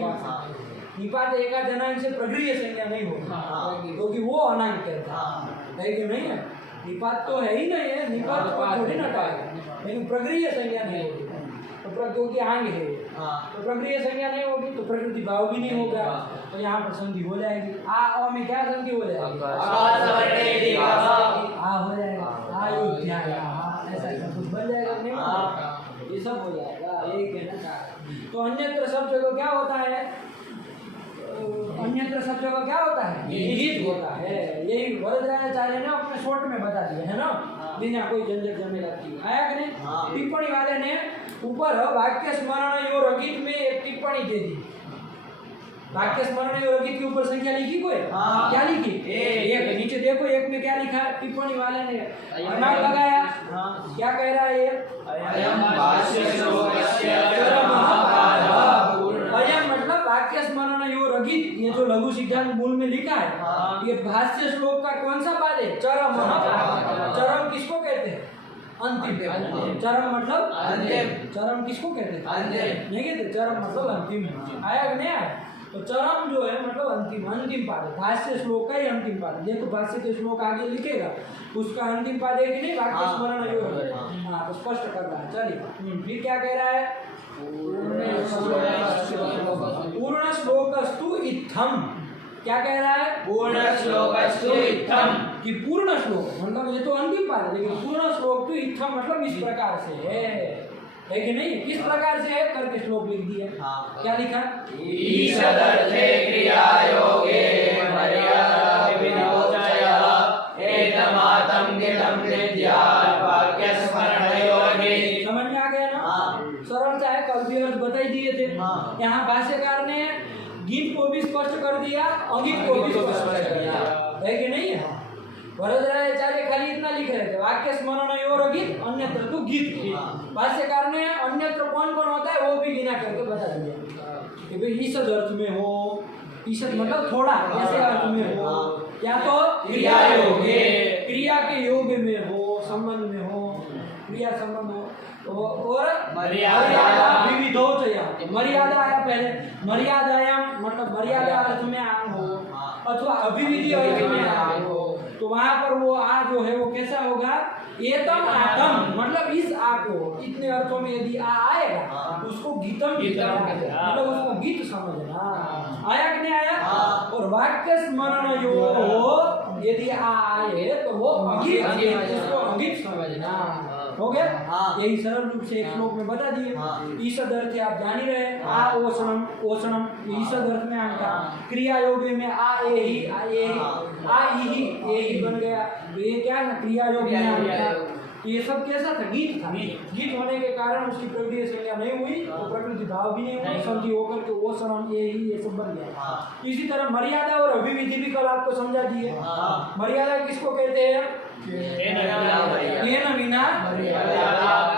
निपात एका जनांग से प्रक्रिया संज्ञा नहीं होगी, क्योंकि वो अनांग कहता है कि नहीं है, निपात तो है ही नहीं है, निपात थोड़ी ना टाएगा, लेकिन प्रक्रिया संज्ञा नहीं होगी, तो क्योंकि आंग है हाँ। तो प्रक्रिया संज्ञा नहीं होगी तो प्रकृति भाव भी नहीं होगा तो यहाँ पर संधि हो जाएगी आ में क्या संधि हो जाएगी आ हो जाएगा अयोध्या ऐसा कुछ बन जाएगा नहीं होगा? ये सब हो जाएगा यही कहना चाह रहा हूं। तो अन्यत्र सब जगह क्या होता है अन्यत्र सब जगह क्या होता है गीत होता है यही वरदाचार्य ने अपने शॉर्ट में बता दिया है ना बिना कोई झंझट झमेला की आया कि नहीं टिप्पणी वाले ने ऊपर वाक्य स्मरण यो रंगित में एक टिप्पणी दे दी वाक्य स्मरण यो रंगित के ऊपर संख्या लिखी कोई क्या लिखी एक नीचे देखो एक में क्या लिखा टिप्पणी वाले ने दिमाग लगाया क्या कह रहा है अयम मतलब वाक्य स्मरण यो रंगित ये जो लघु सिद्धांत मूल में लिखा है ये भाष्य श्लोक का कौन सा पाद है चरम चरम किसको कहते हैं अंतिम चरम मतलब अंतिम चरम किसको कहते हैं नहीं कहते चरम मतलब अंतिम आया कि नहीं आया तो चरम जो है मतलब अंतिम पाद है भाष्य श्लोक का ही अंतिम पाद है देखो भाष्य के श्लोक आगे लिखेगा उसका अंतिम पाद है कि नहीं वाक्य स्मरण यो हाँ तो स्पष्ट कर रहा है चलिए फिर क्या कह रहा है पूर्ण श्लोकस्तु इत्थम क्या कह रहा है पूर्ण श्लोकस्तु इत्थम कि पूर्ण श्लोक मतलब ये तो अंतिम पाद है लेकिन पूर्ण श्लोक तो इत्थम मतलब इस प्रकार से है कि नहीं किस प्रकार से है करके श्लोक लिख दिया क्या लिखा ईशदर्थे क्रियायोगे मर्यादाविनोचयः एतमातं गितं विद्यात् वाक्यस्मरणयोगे समझ में आ गया ना सरल चाहे कल भी अर्थ बता ही दिए थे यहाँ भाष्यकार ने गीत को भी स्पष्ट कर दिया अगीत को भी स्पष्ट कर दिया है कि नहीं है वरदाचार्य खाली इतना लिख रहे थे वाक्य स्मरण और गीत अन्यत्र तो गीत भाष्यकार ने अन्यत्र कौन कौन होता है वो भी गिना करके बता दिया कि भाई ईशद अर्थ में हो ईशद मतलब थोड़ा ऐसे अर्थ में हो या तो क्रिया योग क्रिया के योग में हो संबंध में हो क्रिया संबंध हो और मर्यादा विविधो चाहिए मर्यादा आया पहले मर्यादायाम मतलब मर्यादा अर्थ में आम हो अथवा अभिविधि अर्थ में आम हो तो वहां पर वो आ जो है वो कैसा होगा एतम आतम मतलब इस आ को इतने अर्थों में यदि आ आएगा उसको गीतम मतलब उसको गीत समझना आया कि नहीं आया और वाक्य स्मरण यो यदि आ आए तो वो अगीत उसको अगीत समझना हो गया यही सरल रूप से एक श्लोक में बता दिए ईशद अर्थ आप जान ही रहे आ ओषणम ओषणम ईशद अर्थ में आंका क्रिया योग में आ ए ही आ ही बन गया ये क्या है क्रिया योग में आंका ये सब कैसा था गीत था गीत होने के कारण उसकी प्रकृति संज्ञा नहीं हुई तो प्रकृति भाव भी नहीं हुई संधि होकर के ओषणम ये सब बन गया इसी तरह मर्यादा और अभिविधि भी कल आपको समझा दिए मर्यादा किसको कहते हैं तेन विना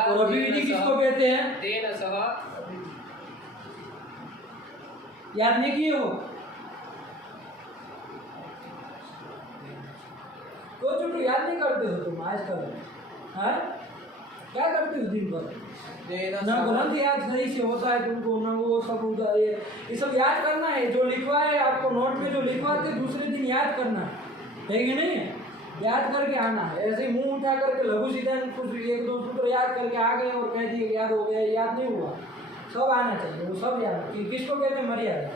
और अभिविधि किसको कहते हैं तेन सह याद नहीं किए हो तो छोटू याद नहीं करते हो तुम आजकल हाँ क्या करते हो दिन भर ना ग्रंथ याद सही से होता है तुमको ना वो सब उधर ये सब याद करना है जो लिखवा है आपको नोट में जो लिखवाते दूसरे दिन याद करना है कि नहीं याद करके आना है ऐसे मुंह उठा करके लघु सिद्धांत कुछ एक दो सूत्र याद करके आ गए और कह दिए याद हो गया याद नहीं हुआ सब आना चाहिए वो सब याद किसको कहते हैं मर्यादा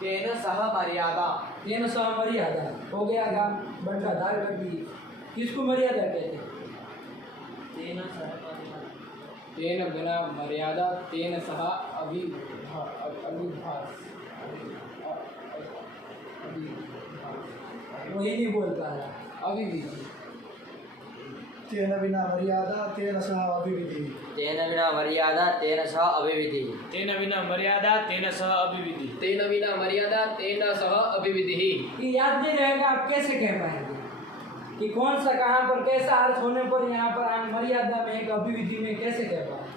तेन सह मर्यादा तेन सह मर्यादा हो गया गाम बंटा दाल कर दी किसको मर्यादा कहते हैं तेन बिना मर्यादा तेन सह वही नहीं बोलता है अभिविधि तेन विना मर्यादा तेन सह अभिविधि तेन विना मर्यादा तेन सह अभिविधि तेन विना मर्यादा तेन सह अभिविधि तेन बिना मर्यादा तेन सह अभिविधि कि याद नहीं रहेगा आप कैसे कह पाएंगे कि कौन सा कहाँ पर कैसा अर्थ होने पर यहाँ पर मर्यादा में एक अभिविधि में कैसे कह पाए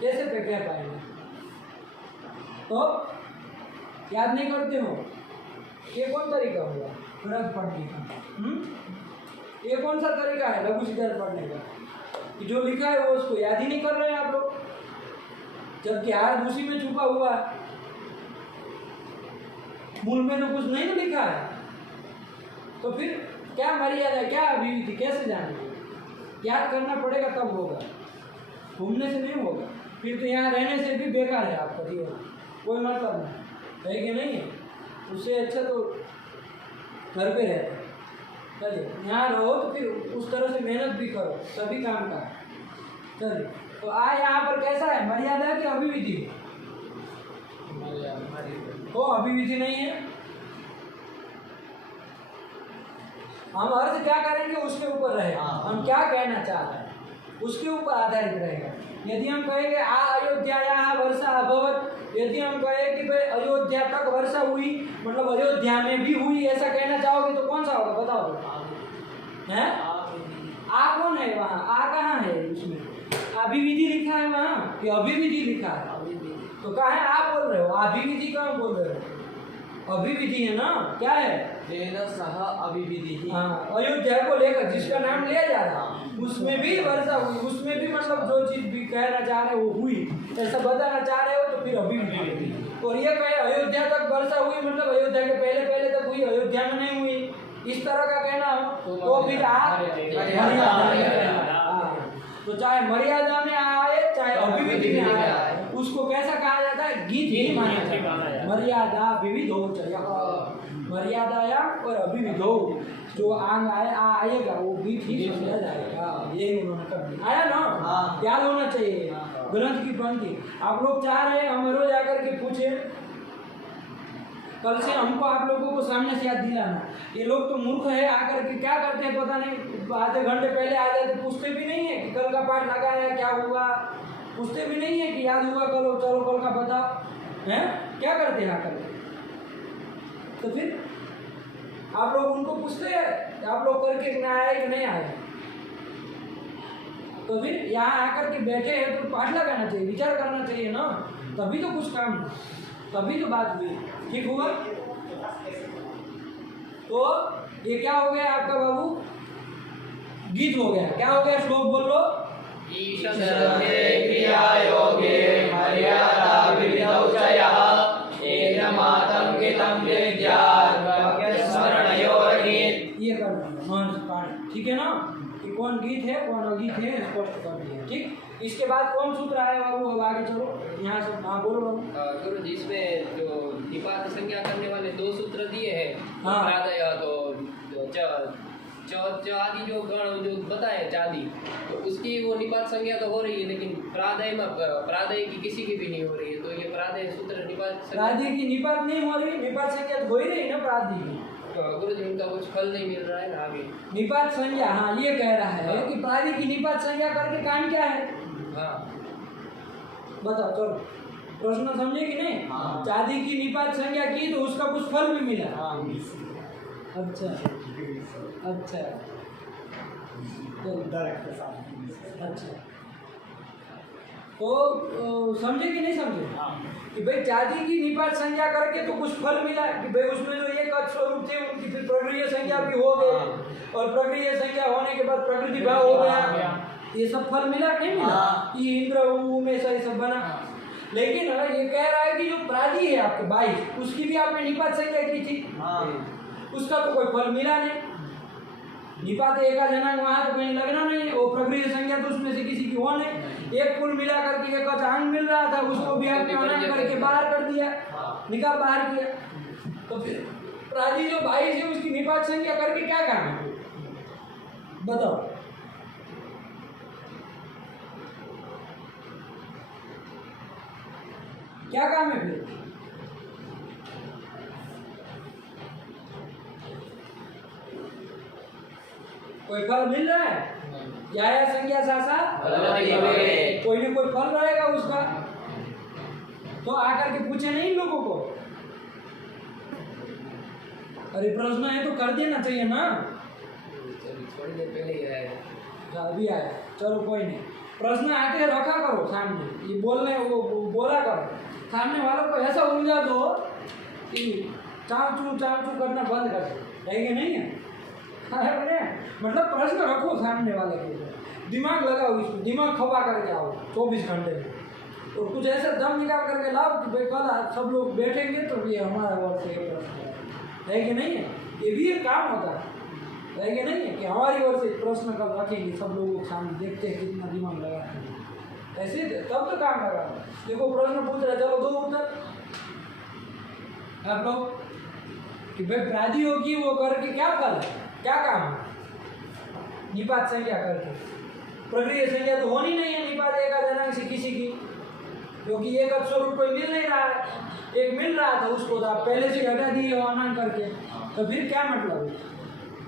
कैसे पे कह पाएंगे तो याद नहीं करते हो ये कौन तरीका होगा ग्रंथ पढ़ने का ये कौन सा तरीका है लघु सिद्धांत पढ़ने का कि जो लिखा है वो उसको याद ही नहीं कर रहे हैं आप लोग जबकि अर्थ उसी में छुपा हुआ है मूल में तो कुछ नहीं लिखा है तो फिर क्या मर्यादा क्या अभिविधि कैसे जानेंगे याद करना पड़ेगा तब होगा घूमने से नहीं होगा, फिर तो यहाँ रहने से भी बेकार है आपका जीवन, कोई मतलब नहीं है कि नहीं है। उससे अच्छा तो घर पे रहते। चलिए यहाँ रहो तो फिर उस तरह से मेहनत भी करो, सभी काम का। चलिए तो यहाँ पर कैसा है, मर्यादा की अभिविधि? तो अभिविधि नहीं है। हम अर्थ क्या करेंगे उसके ऊपर रहेगा, हम क्या कहना चाहते हैं उसके ऊपर आधारित रहेगा। यदि हम कहेंगे अयोध्या वर्षा अभवत, यदि हम कहें कि भाई अयोध्या तक वर्षा हुई, मतलब अयोध्या में भी हुई, ऐसा कहना चाहोगे तो कौन सा होगा बताओ? हैं? आ कौन है वहाँ? आ कहाँ है उसमें? अभिविधि लिखा है वहाँ कि अभिविधि लिखा है? तो कहाँ है आप बोल रहे हो? अभिविधि कहाँ बोल रहे हो? अभिविधि है ना, क्या है? तेन सह अभिविधि। हाँ, अयोध्या को लेकर जिसका नाम लिया जा रहा है उसमें भी वर्षा हुई, उसमें भी मतलब जो चीज भी कहना चाह रहे हो वो हुई, ऐसा बताना चाह रहे हो तो फिर अभिविधि। और ये कहे अयोध्या तक वर्षा हुई मतलब अयोध्या के पहले पहले तक हुई, अयोध्या में नहीं हुई, इस तरह का कहना हो तो फिर आप तो चाहे मर्यादा में आए चाहे अभिविधि में आए, उसको कैसा कहा जाता है? गीत ही माना जाता है। मर्यादा विविधो चाहिए, मर्यादाया और अभिविधो, जो आंग आएगा वो गीत ही समझा जाएगा। यही उन्होंने कर दिया, आया ना? याद होना चाहिए ग्रंथ की पंक्ति। आप लोग चाह रहे हैं हम रोज आकर के पूछे, कल से हमको आप लोगों को सामने से याद दिलाना। ये लोग तो मूर्ख है, आकर के क्या करते हैं पता नहीं, आधे घंटे पहले आ जाते, पूछते भी नहीं है कि कल का पाठ लगाया क्या हुआ, पूछते भी नहीं है कि याद हुआ कल, चलो कल का बताओ, हैं? क्या करते हैं आकर के? तो फिर आप लोग उनको पूछते हैं आप लोग करके आए कि नहीं आए? तो फिर यहाँ आकर के बैठे हैं तो पाठ लगाना चाहिए, विचार करना चाहिए ना, तभी तो कुछ काम, तभी तो बात हुई। ठीक हुआ? तो ये क्या हो गया आपका बाबू? गीत हो गया। क्या हो गया? श्लोक बोल लो। ये कर ठीक है ना, कि कौन गीत है कौन अगीत है स्पष्ट कर दिया। ठीक, इसके बाद कौन सूत्र आया बाबू? अब आगे चलो, यहाँ से हाँ बोलो बाबू। गुरु जी इसमें जो निपात संज्ञा करने वाले 2 सूत्र दिए हैं, हाँ। प्रादय तो आदि जो गण जो बताए चादी, तो उसकी वो निपात संज्ञा तो हो रही है, लेकिन प्रादय की किसी की भी नहीं हो रही है। तो ये प्रादय सूत्र निपात प्रादि की निपात नहीं हो रही, निपात संज्ञा तो हो ही रही ना प्रादि की। गुरु जी उनका कुछ फल नहीं मिल रहा है ना आगे। निपात संज्ञा, हाँ ये कह रहा है कि प्रादि की निपात संज्ञा करके काम क्या है? हाँ बताओ चलो, प्रश्न समझे कि नहीं? चांदी की निपात संज्ञा की तो उसका कुछ फल भी मिला। अच्छा अच्छा अच्छा, तो समझे कि नहीं समझे कि भाई चांदी की निपात संज्ञा करके तो कुछ फल मिला कि भाई उसमें जो एक स्वरूप थे उनकी फिर प्रक्रिया संज्ञा भी हो गई, और प्रक्रिया संज्ञा होने के बाद प्रकृति भाव हो गया, ये सब फल मिला नहीं मिला? ये इंद्र में से सब बना। लेकिन ये कह रहा है कि जो प्रादि है आपके 22, उसकी भी आपने निपात संज्ञा की थी, उसका तो कोई फल मिला नहीं। निपात एका जनांग वहां तो कहीं लगना नहीं, वो प्रक्रिया संज्ञा तो उसमें से किसी की हो नहीं। एक फूल मिला करके एक अंग मिल रहा था, उसको भी आपने अनंग करके बाहर कर दिया, निकाल बाहर किया। तो फिर प्रादि जो 22 है उसकी निपात संज्ञा करके क्या काम है बताओ? क्या काम है फिर? कोई फल मिल रहा है? या संज्ञा सासा कोई ना कोई फल रहेगा उसका। तो आकर के पूछे नहीं लोगों को, अरे प्रश्न है तो कर देना चाहिए ना। थोड़ी देर पहले ही आया, अभी आया, चलो कोई नहीं, प्रश्न आके रखा करो सामने, ये बोलने वो बोला करो, सामने वालों को ऐसा उलझा दो कि चाँचू करना बंद कर दो, है कि नहीं है? मतलब प्रश्न रखो सामने वाले के ऊपर, दिमाग लगाओ इसमें, दिमाग खपा करके आओ 24 घंटे में, और कुछ ऐसा दम निकाल करके लाओ कि भाई कल सब लोग बैठेंगे तो ये हमारा वर्ष एक प्रश्न है कि नहीं है? ये भी एक काम होता है कि नहीं है? कि हमारी ओर से प्रश्न कल रखेंगे, सब लोगों के सामने देखते हैं कितना दिमाग लगाते हैं, ऐसे तब तो काम लगा। देखो प्रश्न पूछ रहा, चलो दो उत्तर आप लोग कि भाई प्रादियोगी वो करके क्या फल है, क्या काम है? निपात संज्ञा करके प्रक्रिया संज्ञा तो होनी नहीं है निपात एकाजनांग से किसी की, क्योंकि एक स्वरूप कोई मिल नहीं रहा है, एक मिल रहा था उसको तो आप पहले से हटा दिए अनांग करके, तो फिर क्या मतलब है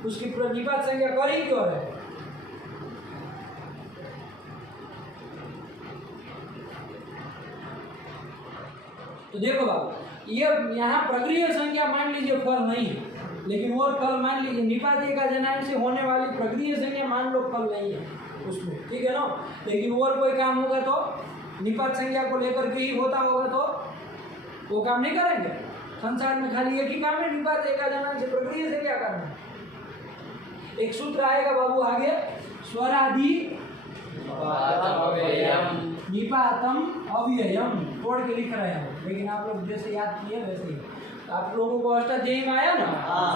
उसकी निपात संज्ञा कर ही क्यों है? तो देखो बाबू ये यहाँ प्रक्रिया संज्ञा मान लीजिए फल नहीं है, लेकिन वो फल मान लीजिए निपात एकाजनांग से होने वाली प्रक्रिया संज्ञा मान लो फल नहीं है उसमें, ठीक है ना। लेकिन और कोई काम होगा तो निपात संज्ञा को लेकर के ही होता होगा तो वो काम नहीं करेंगे। संसार में खाली एक ही काम है, निपात एकाजनांग से प्रक्रिया संज्ञा करना। एक सूत्र आएगा बाबू आगे, स्वरादि निपातम अव्ययम, तोड़ के लिख रहे हैं, लेकिन आप लोग जैसे याद किए वैसे ही आप लोगों को अष्टाध्यायी में आया ना,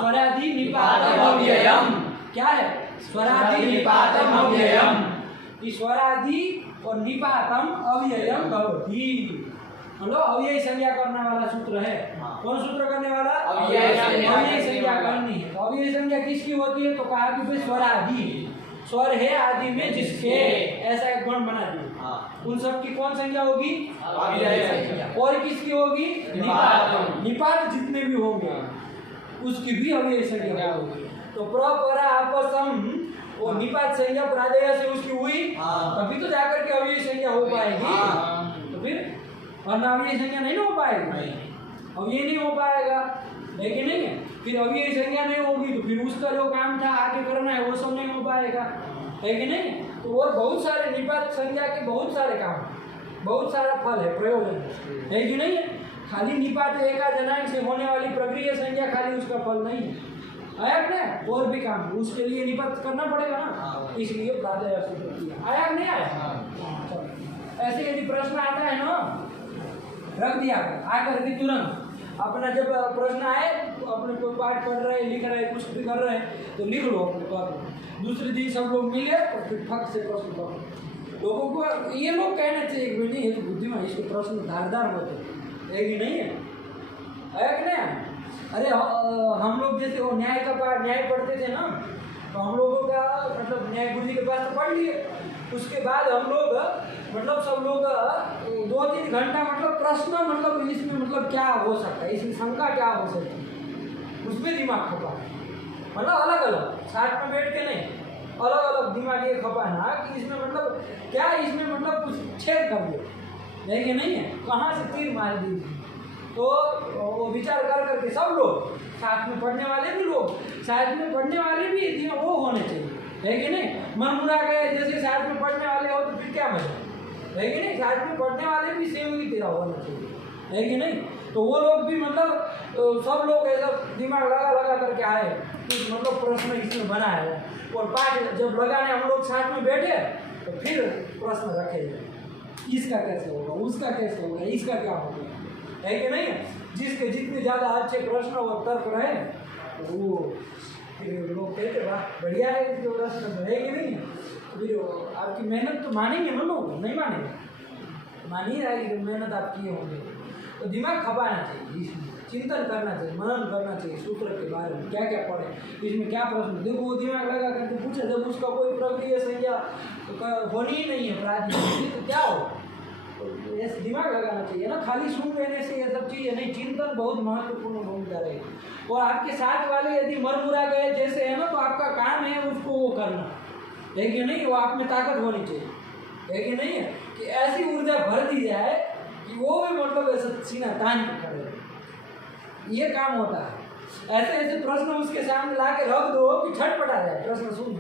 स्वरादि निपातम अव्ययम क्या है? स्वरादि निपातम अव्ययम। इस स्वरादि और निपातम अव्ययम भवति, मतलब अव्यय संज्ञा करने वाला सूत्र है। कौन सूत्र करने वाला? अव्यय संज्ञा करनी है। तो अव्यय संज्ञा किसकी होती है? तो कहा कि भाई स्वरादि, स्वर है आदि में जिसके, ऐसा एक गुण बना दिया। उन सब की कौन संज्ञा होगी? अव्यय संज्ञा। और किसकी होगी? निपात। निपात जितने भी होंगे उसकी भी अव्यय संज्ञा होगी। तो प्रपरा आपसम वो निपात संज्ञा प्रादेय से उसकी हुई, तभी तो जाकर के अव्यय संज्ञा हो पाएगी। तो फिर अव्यय संज्ञा नहीं हो पाएगी, अव्यय नहीं हो पाएगा, है कि नहीं है? फिर अव्यय संज्ञा नहीं होगी तो फिर उसका जो काम था आगे करना है वो सब नहीं हो पाएगा, है कि नहीं? तो और बहुत सारे निपात संज्ञा के बहुत सारे काम, बहुत सारा फल है, प्रयोजन है कि नहीं है? खाली निपात एकाजनांग से होने वाली प्रक्रिया संज्ञा खाली उसका फल नहीं है, आया ना? और भी काम उसके लिए निपात करना पड़ेगा ना, इसलिए प्रादेय सूत्र किया। आया नहीं आया? चलो ऐसे यदि प्रश्न आता है ना, रख दिया आकर के तुरंत अपना जब प्रश्न आए अपने कोई पाठ पढ़ रहे लिख रहे कुछ भी कर रहे तो लिख लो अपने पाठ। दूसरे दिन सब लोग मिले और फिर फक से प्रश्न करो। लोगों को ये लोग कहना चाहिए कि नहीं ये तो बुद्धिमान, इसके प्रश्न धारदार होते है कि नहीं है? कि नहीं? अरे हम लोग जैसे वो न्याय का पाठ न्याय पढ़ते थे ना, तो हम लोगों का मतलब न्याय गुरु जी के पास तो पढ़ लिए, उसके बाद हम लोग मतलब सब लोग 2-3 घंटा मतलब प्रश्न मतलब इसमें मतलब क्या हो सकता है, इसमें शंका क्या हो सकती है, उसमें दिमाग खपा, मतलब अलग अलग साथ में बैठ के नहीं, अलग अलग दिमाग ये खपाना कि इसमें मतलब क्या, इसमें मतलब कुछ छेद कर दो, है कि नहीं है? कहाँ से तीर मार दी। तो वो विचार कर करके सब लोग साथ में पढ़ने वाले भी लोग, साथ में पढ़ने वाले भी वो होने चाहिए, है कि नहीं? मन मुरा गए जैसे साथ में पढ़ने वाले हो तो फिर क्या मजा, है कि नहीं? साथ में पढ़ने वाले भी सेम की तरह होना चाहिए, है कि नहीं? तो वो लोग भी मतलब सब लोग ऐसा दिमाग लगा करके आए कि मतलब प्रश्न इसमें बना है, और पाठ जब लगाने हम लोग साथ में बैठे तो फिर प्रश्न रखे, इसका कैसे होगा, उसका कैसे होगा, इसका क्या होगा, है कि नहीं? जिसके जितने ज़्यादा अच्छे प्रश्न और तर्क रहे तो वो फिर लोग कहते वाह बढ़िया है इसके प्रश्न, है कि नहीं? फिर आपकी मेहनत तो मानेंगे ना लोग, नहीं मानेंगे? मानिए आएगी मेहनत आप किए होंगे। तो दिमाग खपाना चाहिए, इसमें चिंतन करना चाहिए, मनन करना चाहिए सूत्र के बारे में, क्या क्या पढ़े, इसमें क्या प्रश्न, देखो वो दिमाग लगा करके पूछे, जब उसका कोई प्रक्रिया संज्ञा तो होनी ही नहीं है प्राचीन तो क्या हो, तो ऐसे दिमाग लगाना चाहिए ना, खाली सुन लेने से ये सब चीज़ें नहीं, चिंतन बहुत महत्वपूर्ण भूमिका रहेगी। और आपके साथ वाले यदि मरमुरा गए जैसे है ना, तो आपका काम है उसको वो करना, है कि नहीं? वो आप में ताकत होनी चाहिए, है कि नहीं है? कि ऐसी ऊर्जा भर दी जाए कि वो भी मतलब ऐसा सीना तान के खड़े, ये काम होता है। ऐसे ऐसे प्रश्न उसके सामने ला के रख दो कि छटपटा जाए प्रश्न सुन,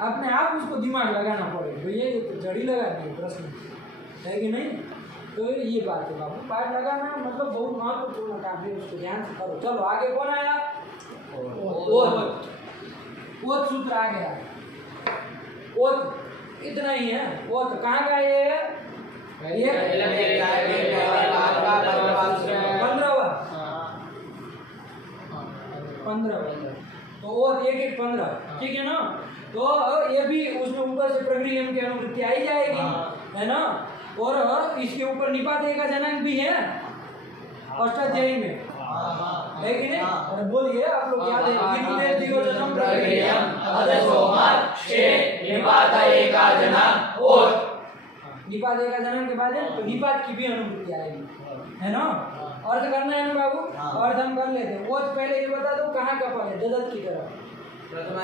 अपने आप उसको दिमाग लगाना पड़ेगा, भैया ये तो जड़ी लगा दी प्रश्न, है कि नहीं? तो ये बात है बाबू, पाठ लगाना मतलब बहुत महत्वपूर्ण काम है, उसको ध्यान से करो। चलो आगे कौन आया? ओत सूत्र आ गया, ओत इतना ही है। ओत कहाँ का ये है? 15 तो ओत 1-1 15, ठीक है ना? तो ये भी उसमें ऊपर से प्रगृह्यम की अनुवृत्ति आई जाएगी, है ना। और इसके ऊपर निपात का जनांक भी है अष्टाध्यायी में, है कि नहीं? अरे बोलिए, आप लोग याद है? विद्युत दियोजनम प्रगृह्यम अदसोमार शे निपात का जनांक और निपात का जनांक के बाद है तो निपात की भी अनुवृत्ति आएगी, है ना। अर्थ करना है ना बाबू, अर्थ हम कर लेते हैं। वो तो पहले ये बता दो कहाँ का पद है, जजत की तरफ प्रथमा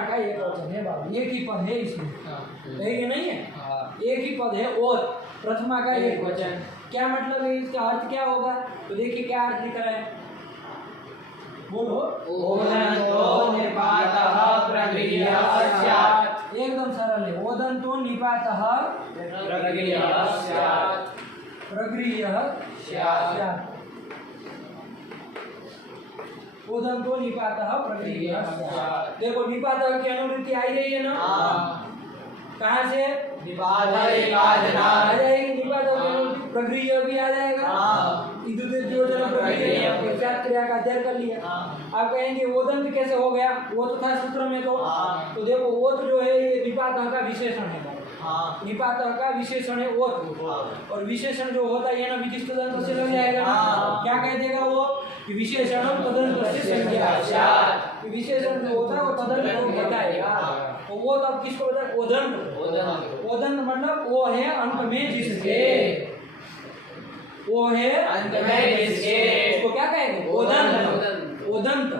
का एक वचन है बाबू, एक ही पद है इसमें, है कि नहीं है? एक ही पद है और प्रथमा का एक वचन। क्या मतलब है इसका? अर्थ क्या होगा? तो देखिए क्या अर्थ लिख रहा है, बोलो। ओदन्तो निपातः प्रगृह्यः स्यात्। एकदम सरल है। ओदन्तो निपातः प्रगृह्यः स्यात्। प्रगृह्यः स्यात्। ओदन्तो निपातः प्रगृह्यः स्यात्। देखो निपातः की अनुवृत्ति आई रही है ना, कहाँ से? निपात का जनांक आ जाएगी, निपातः की अनुवृत्ति। प्रगृह्य भी आ जाएगा, विद्युत दियोजनम प्रगृह्यम क्रिया का अध्ययन कर लिया। आप कहेंगे ओदंत कैसे हो गया? वो तो था सूत्र में, तो देखो ओत जो है ये निपातः का विशेषण है। निपातः का विशेषण है ओत, और विशेषण जो होता है ये ना विशिष्ट दंत से लग जाएगा। क्या कह देगा वो कि विशेषणम तदंत से संज्ञा। विशेषण जो होता है वो तदंत को बताएगा। तो वो तब किसको बताए? ओदंत। ओदंत मतलब वो है अंत में जिसके, वो है अंत में जिसके, उसको क्या कहेंगे? ओदंत। ओदंत।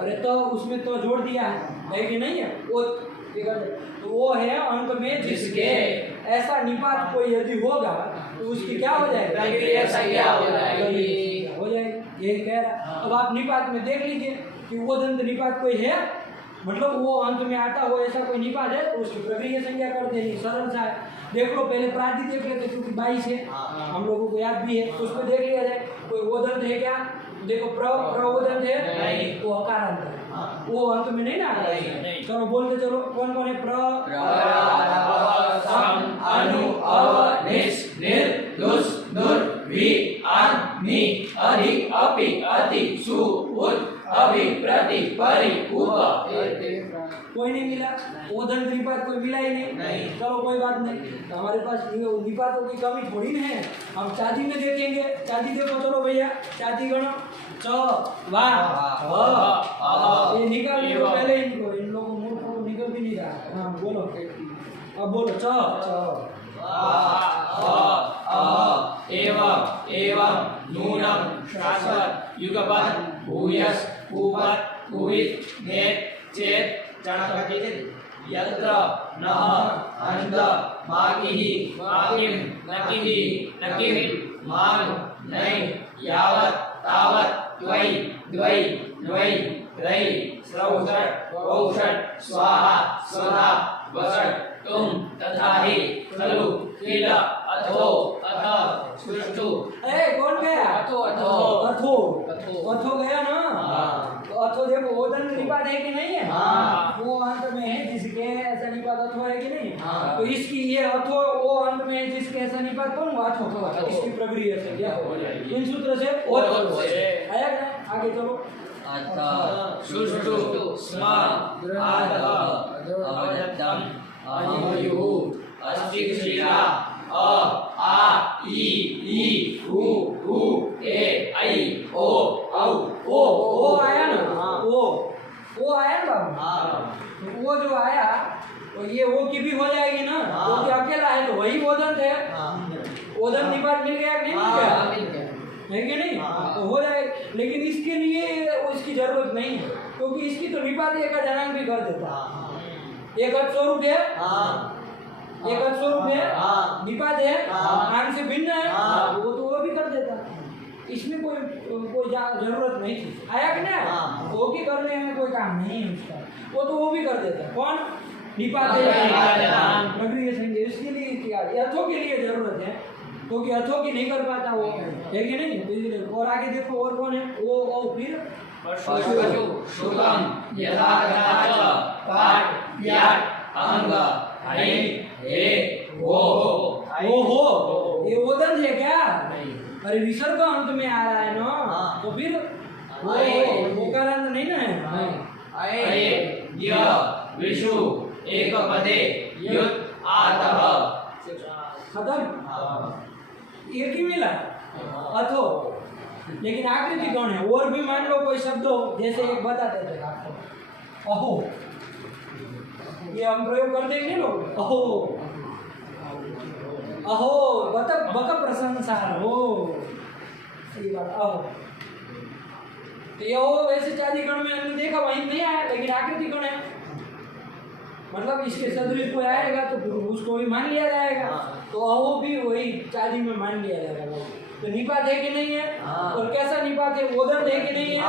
अरे तो उसमें तो जोड़ दिया है कि नहीं है? ओत, तो वो है अंत में जिसके। ऐसा निपात कोई यदि होगा तो उसकी क्या हो जाएगी? प्रगृह्य संज्ञा हो जाएगी। हो जाएगी, यही कह रहा। अब आप निपात में देख लीजिए कि वो दंत निपात कोई है, मतलब वो अंत में आता हो ऐसा कोई निपात है तो उसकी प्रगृह्य संज्ञा कर देनी, सरल सा है। देख लो, पहले प्रादि देख लेते क्योंकि 22 है, हम लोगों को याद भी है, तो उसमें देख लिया जाए कोई वो दंत है क्या? देखो प्रवोदंत है नहीं, वो अकारांत है, वो अंत में नहीं ना आ रहा है। चलो बोलते चलो, कौन कौन है? प्र सम अनु अव निस निर दुस दुर वि अन नि अधि अपि अति सु उत अभि प्रति परि उप। कोई नहीं मिला, ओदंत निपात कोई मिला ही नहीं। चलो कोई बात नहीं, तो हमारे पास निपातों की कमी थोड़ी ना है। हम चादी में देखेंगे, चादी देखो, चलो भैया चादी गणो, च वा ये निकाल लो पहले इनको, इन लोगों मूर्ख को निकल भी नहीं रहा। हाँ बोलो, अब बोलो च एवं एवं नूनम शाश्वत युगपत् भूयस भूपत् भूयित नेत चेत चणपतित यत्र नः अन्ध माकिहि माकिम नकिहि नकिहि मान नै यावत् तावत् द्वै द्वै द्वै रै स्रौषट् औषट् स्वाहा स्वधा वषट् तुम तथा ही खलु किल अथो अथ सुष्ठु। ए कौन गया? अथो अथो अथो अथो गया ना। तो अथो देखो ओदंत निपात है कि नहीं है? वो अंत में है जिसके, ऐसा निपात अथो है कि नहीं? तो इसकी ये अथो वो अंत में है जिसके, ऐसा निपात कौन? अथो। इसकी प्रगृह्य संज्ञा हो जाएगी इन सूत्र से। ओत से आया क्या? आगे चलो। सुष्ठु स्म आदः अवदत्तम अमयुः अस्तिक्षीरा अ आ ई उ ए ऐ ओ औ ओ आया ना, वो आया ना बाबू। तो वो जो आया तो ये वो की भी हो जाएगी ना, वो भी अकेला है तो वही ओदंत है। ओदंत निपात मिल गया कि नहीं मिल गया? है कि नहीं? तो हो जाए, लेकिन इसके लिए उसकी जरूरत नहीं है क्योंकि इसकी तो निपात का जनांक भी कर देता। एक स्वरूप है, एक स्वरूप है, निपात है, आन से भिन्न है, वो भी कर देता। इसमें कोई जरूरत नहीं थी। आया कि नहीं? वो भी करने में कोई काम नहीं है उसका, वो भी कर देता। कौन? निपात प्रगृह्य संज्ञा। इसके लिए क्या? अथो के लिए जरूरत है क्योंकि अथो की नहीं कर पाता वो, है कि नहीं? और आगे देखो और कौन है? वो फिर शुभम यथा पाठ व्याट अंग हे वो हो, ये ओदंत है क्या? अरे विसर्ग अंत में आ रहा है ना, तो फिर वो कारण नहीं ना है। विषु एकपदे युत् आतः। खत्म। एक ही मिला अथो, लेकिन आकृति कौन है? और भी मान लो कोई शब्द हो, जैसे एक बताते थे आपको अहो, ये हम प्रयोग कर देंगे लोग अहो अहो बक प्रशंसा हो, ये बात अहो। तो ये हो वैसे चादी गण में हमने देखा वहीं नहीं आया, लेकिन आकृति कौन है? मतलब इसके सदृश कोई आएगा तो उसको भी मान लिया जाएगा, तो अहो भी वही चादी में मान लिया जाएगा। तो निपात है कि नहीं है? और कैसा निपात है? ओदंत है कि नहीं है?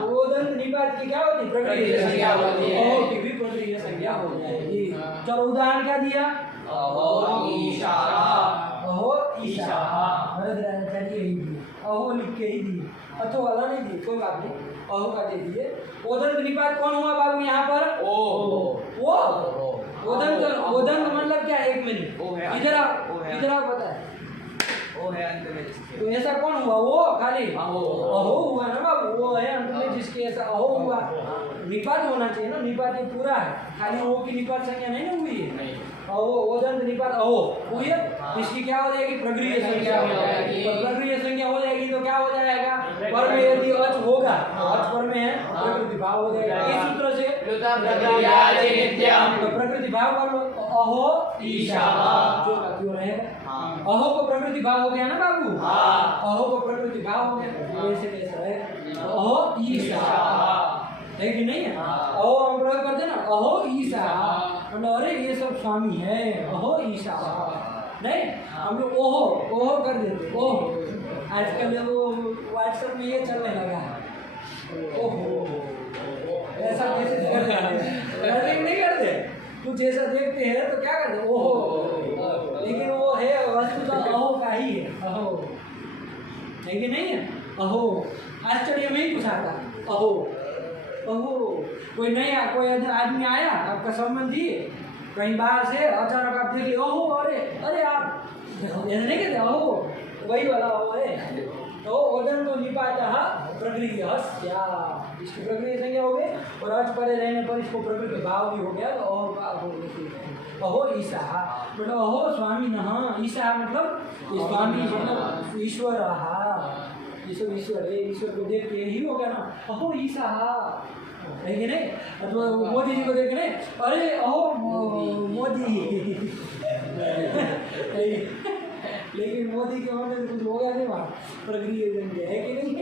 तो ओदंत निपात की क्या होती? प्रकृति संज्ञा होती है। अहो की भी प्रकृति संज्ञा हो जाएगी। चलो उदाहरण क्या दिया? अहो ईशाः। अहो ईशाः, चलिए ही दिए, अहो लिख के ही दिए, अथो वाला नहीं दिए, कोई बात नहीं, अहो का दे दिए। ओदंत निपात कौन हुआ बाबू यहाँ पर? ओ वो ओदंत मतलब क्या? एक मिनट इधर आप बताए। ओ है अंत में, तो ऐसा कौन हुआ? वो खाली अहो हुआ ना बाबू, वो है अंत में जिसके ऐसा अहो हुआ। निपात होना चाहिए ना, निपात ये पूरा है, खाली ओ की निपात संज्ञा नहीं ना हुई है। अहो ओदंत निपात अहो हुई है, इसकी क्या हो जाएगी? प्रगृह्य संज्ञा हो जाएगी। प्रगृह्य संज्ञा हो जाएगी तो क्या हो जाएगा? पर में यदि अच होगा, अच पर में है, प्रकृति भाव हो जाएगा। इस सूत्र से तो प्रकृति भाव कर लो, अहो ईशाः जो का क्यों रहेगा? अहो को प्रकृति भाव हो गया ना बाबू? अहो को प्रकृति भाव हो गया, वैसे कैसा रहेगा? अहो ईशाः है कि नहीं है? अहो हम प्रयोग करते ना, अहो ईशाः, अरे ये सब स्वामी है, अहो ईशाः नहीं, हम लोग ओहो कर देते। ओहो आजकल वो व्हाट्सएप में ये चलने लगा है, ओहो ऐसा मैसेज करते हैं, नहीं करते? कुछ ऐसा देखते हैं तो क्या करते? ओहो, लेकिन वो है वस्तुतः अहो का ही है, अहो है कि नहीं है? अहो आश्चर्य में ही कुछ आता है, अहो अहो। कोई नया कोई आदमी आया, आपका संबंधी कहीं बाहर से, अचानक आप देख लिया, ओहो अरे आप ऐसा नहीं कहते? अहो वही वाला अहो है। तो ओदंतो निपातः प्रगृह्यस्य, इसकी प्रगृह्य संज्ञा हो गई, और अच परे रहने पर इसको प्रकृति भाव भी हो गया, तो अहो का अहो ईशाः मतलब अहो स्वामिनः। ईशाः मतलब स्वामी, मतलब ईश्वर, ये सब ईश्वर है, ईश्वर को देख के यही हो गया ना, अहो ईशाः है कि नहीं? अथवा मोदी जी को देख के नहीं, अरे अहो मोदी लेकिन मोदी के होने से कुछ हो गया नहीं वहाँ, प्रक्रिया संज्ञा है कि नहीं?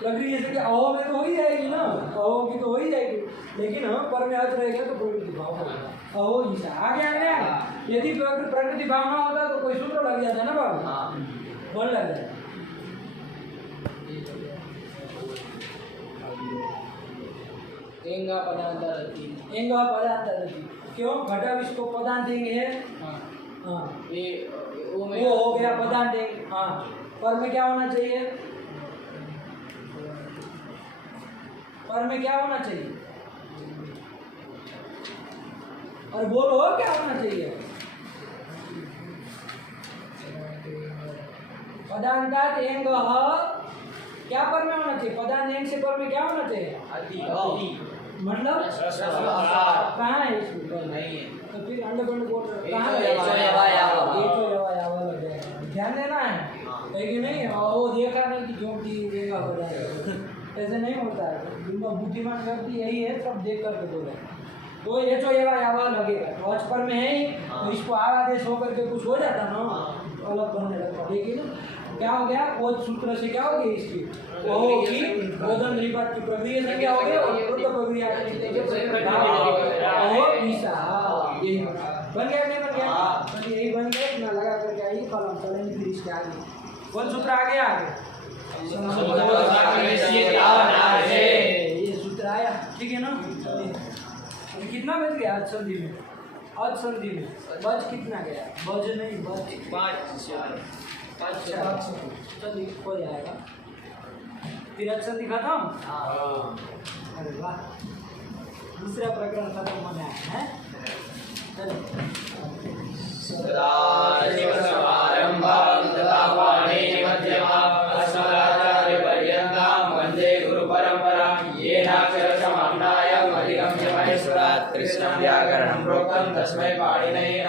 प्रक्रिया संज्ञा अहो में तो हो ही जाएगी ना, अहो की तो हो ही जाएगी, लेकिन हम पर में अर्थ रहेगा तो प्रकृति भाव होगा, अहो ईशा आगे आगे। यदि प्रकृति भाव ना होता तो कोई सूत्र लग जाता है ना बाबू, बोल लग जाए। एंगा पदांतरति, एंगा पदांतरति, क्यों? घटा विष्को पदांत है, हाँ ये वो हो गया पदांत। हाँ पर में क्या होना चाहिए? पर में क्या होना चाहिए? और बोलो क्या होना चाहिए? पदांतात एंग क्या पर में होना चाहिए? पदांत एंग से पर में क्या होना चाहिए? मतलब कहाँ है इसमें? नहीं है तो फिर अंडरग्राउंड बोल रहे कहाँ है? ध्यान देना है कि नहीं? वो देखा नहीं कि झोंकती देगा हो जाएगा, ऐसे नहीं होता है। बुद्धिमान व्यक्ति यही है, सब देख करके बोले। तो ये तो यावा लगेगा, तो अच पर में है ही, तो इसको आवादेश होकर के कुछ हो जाता ना, अलग बनने लगता। लेकिन क्या हो गया? वो सूत्र से क्या हो गया? इसकी ओहो की ओदन निपात की प्रक्रिया से क्या हो गया? उत्तर प्रक्रिया ओहो ईशा, यही बन गया नहीं बन गया? तो यही बन गया, इतना लगा करके आइए, कल हम चलेंगे फिर इसके आगे। कौन सूत्र आगे ये सूत्र आया, ठीक है ना? अभी कितना बच गया आज संधि में? आज संधि में बच कितना गया? बज नहीं बच 5 चलिए हो जाएगा, फिर अच्छा दिखा था। अरे वाह, दूसरा प्रकरण खत्म होना है। वंदे गुरु परंपरा ये नाक्षर समाप्ताय अधिगम्य महेश्वर। तस्मै पाणिनये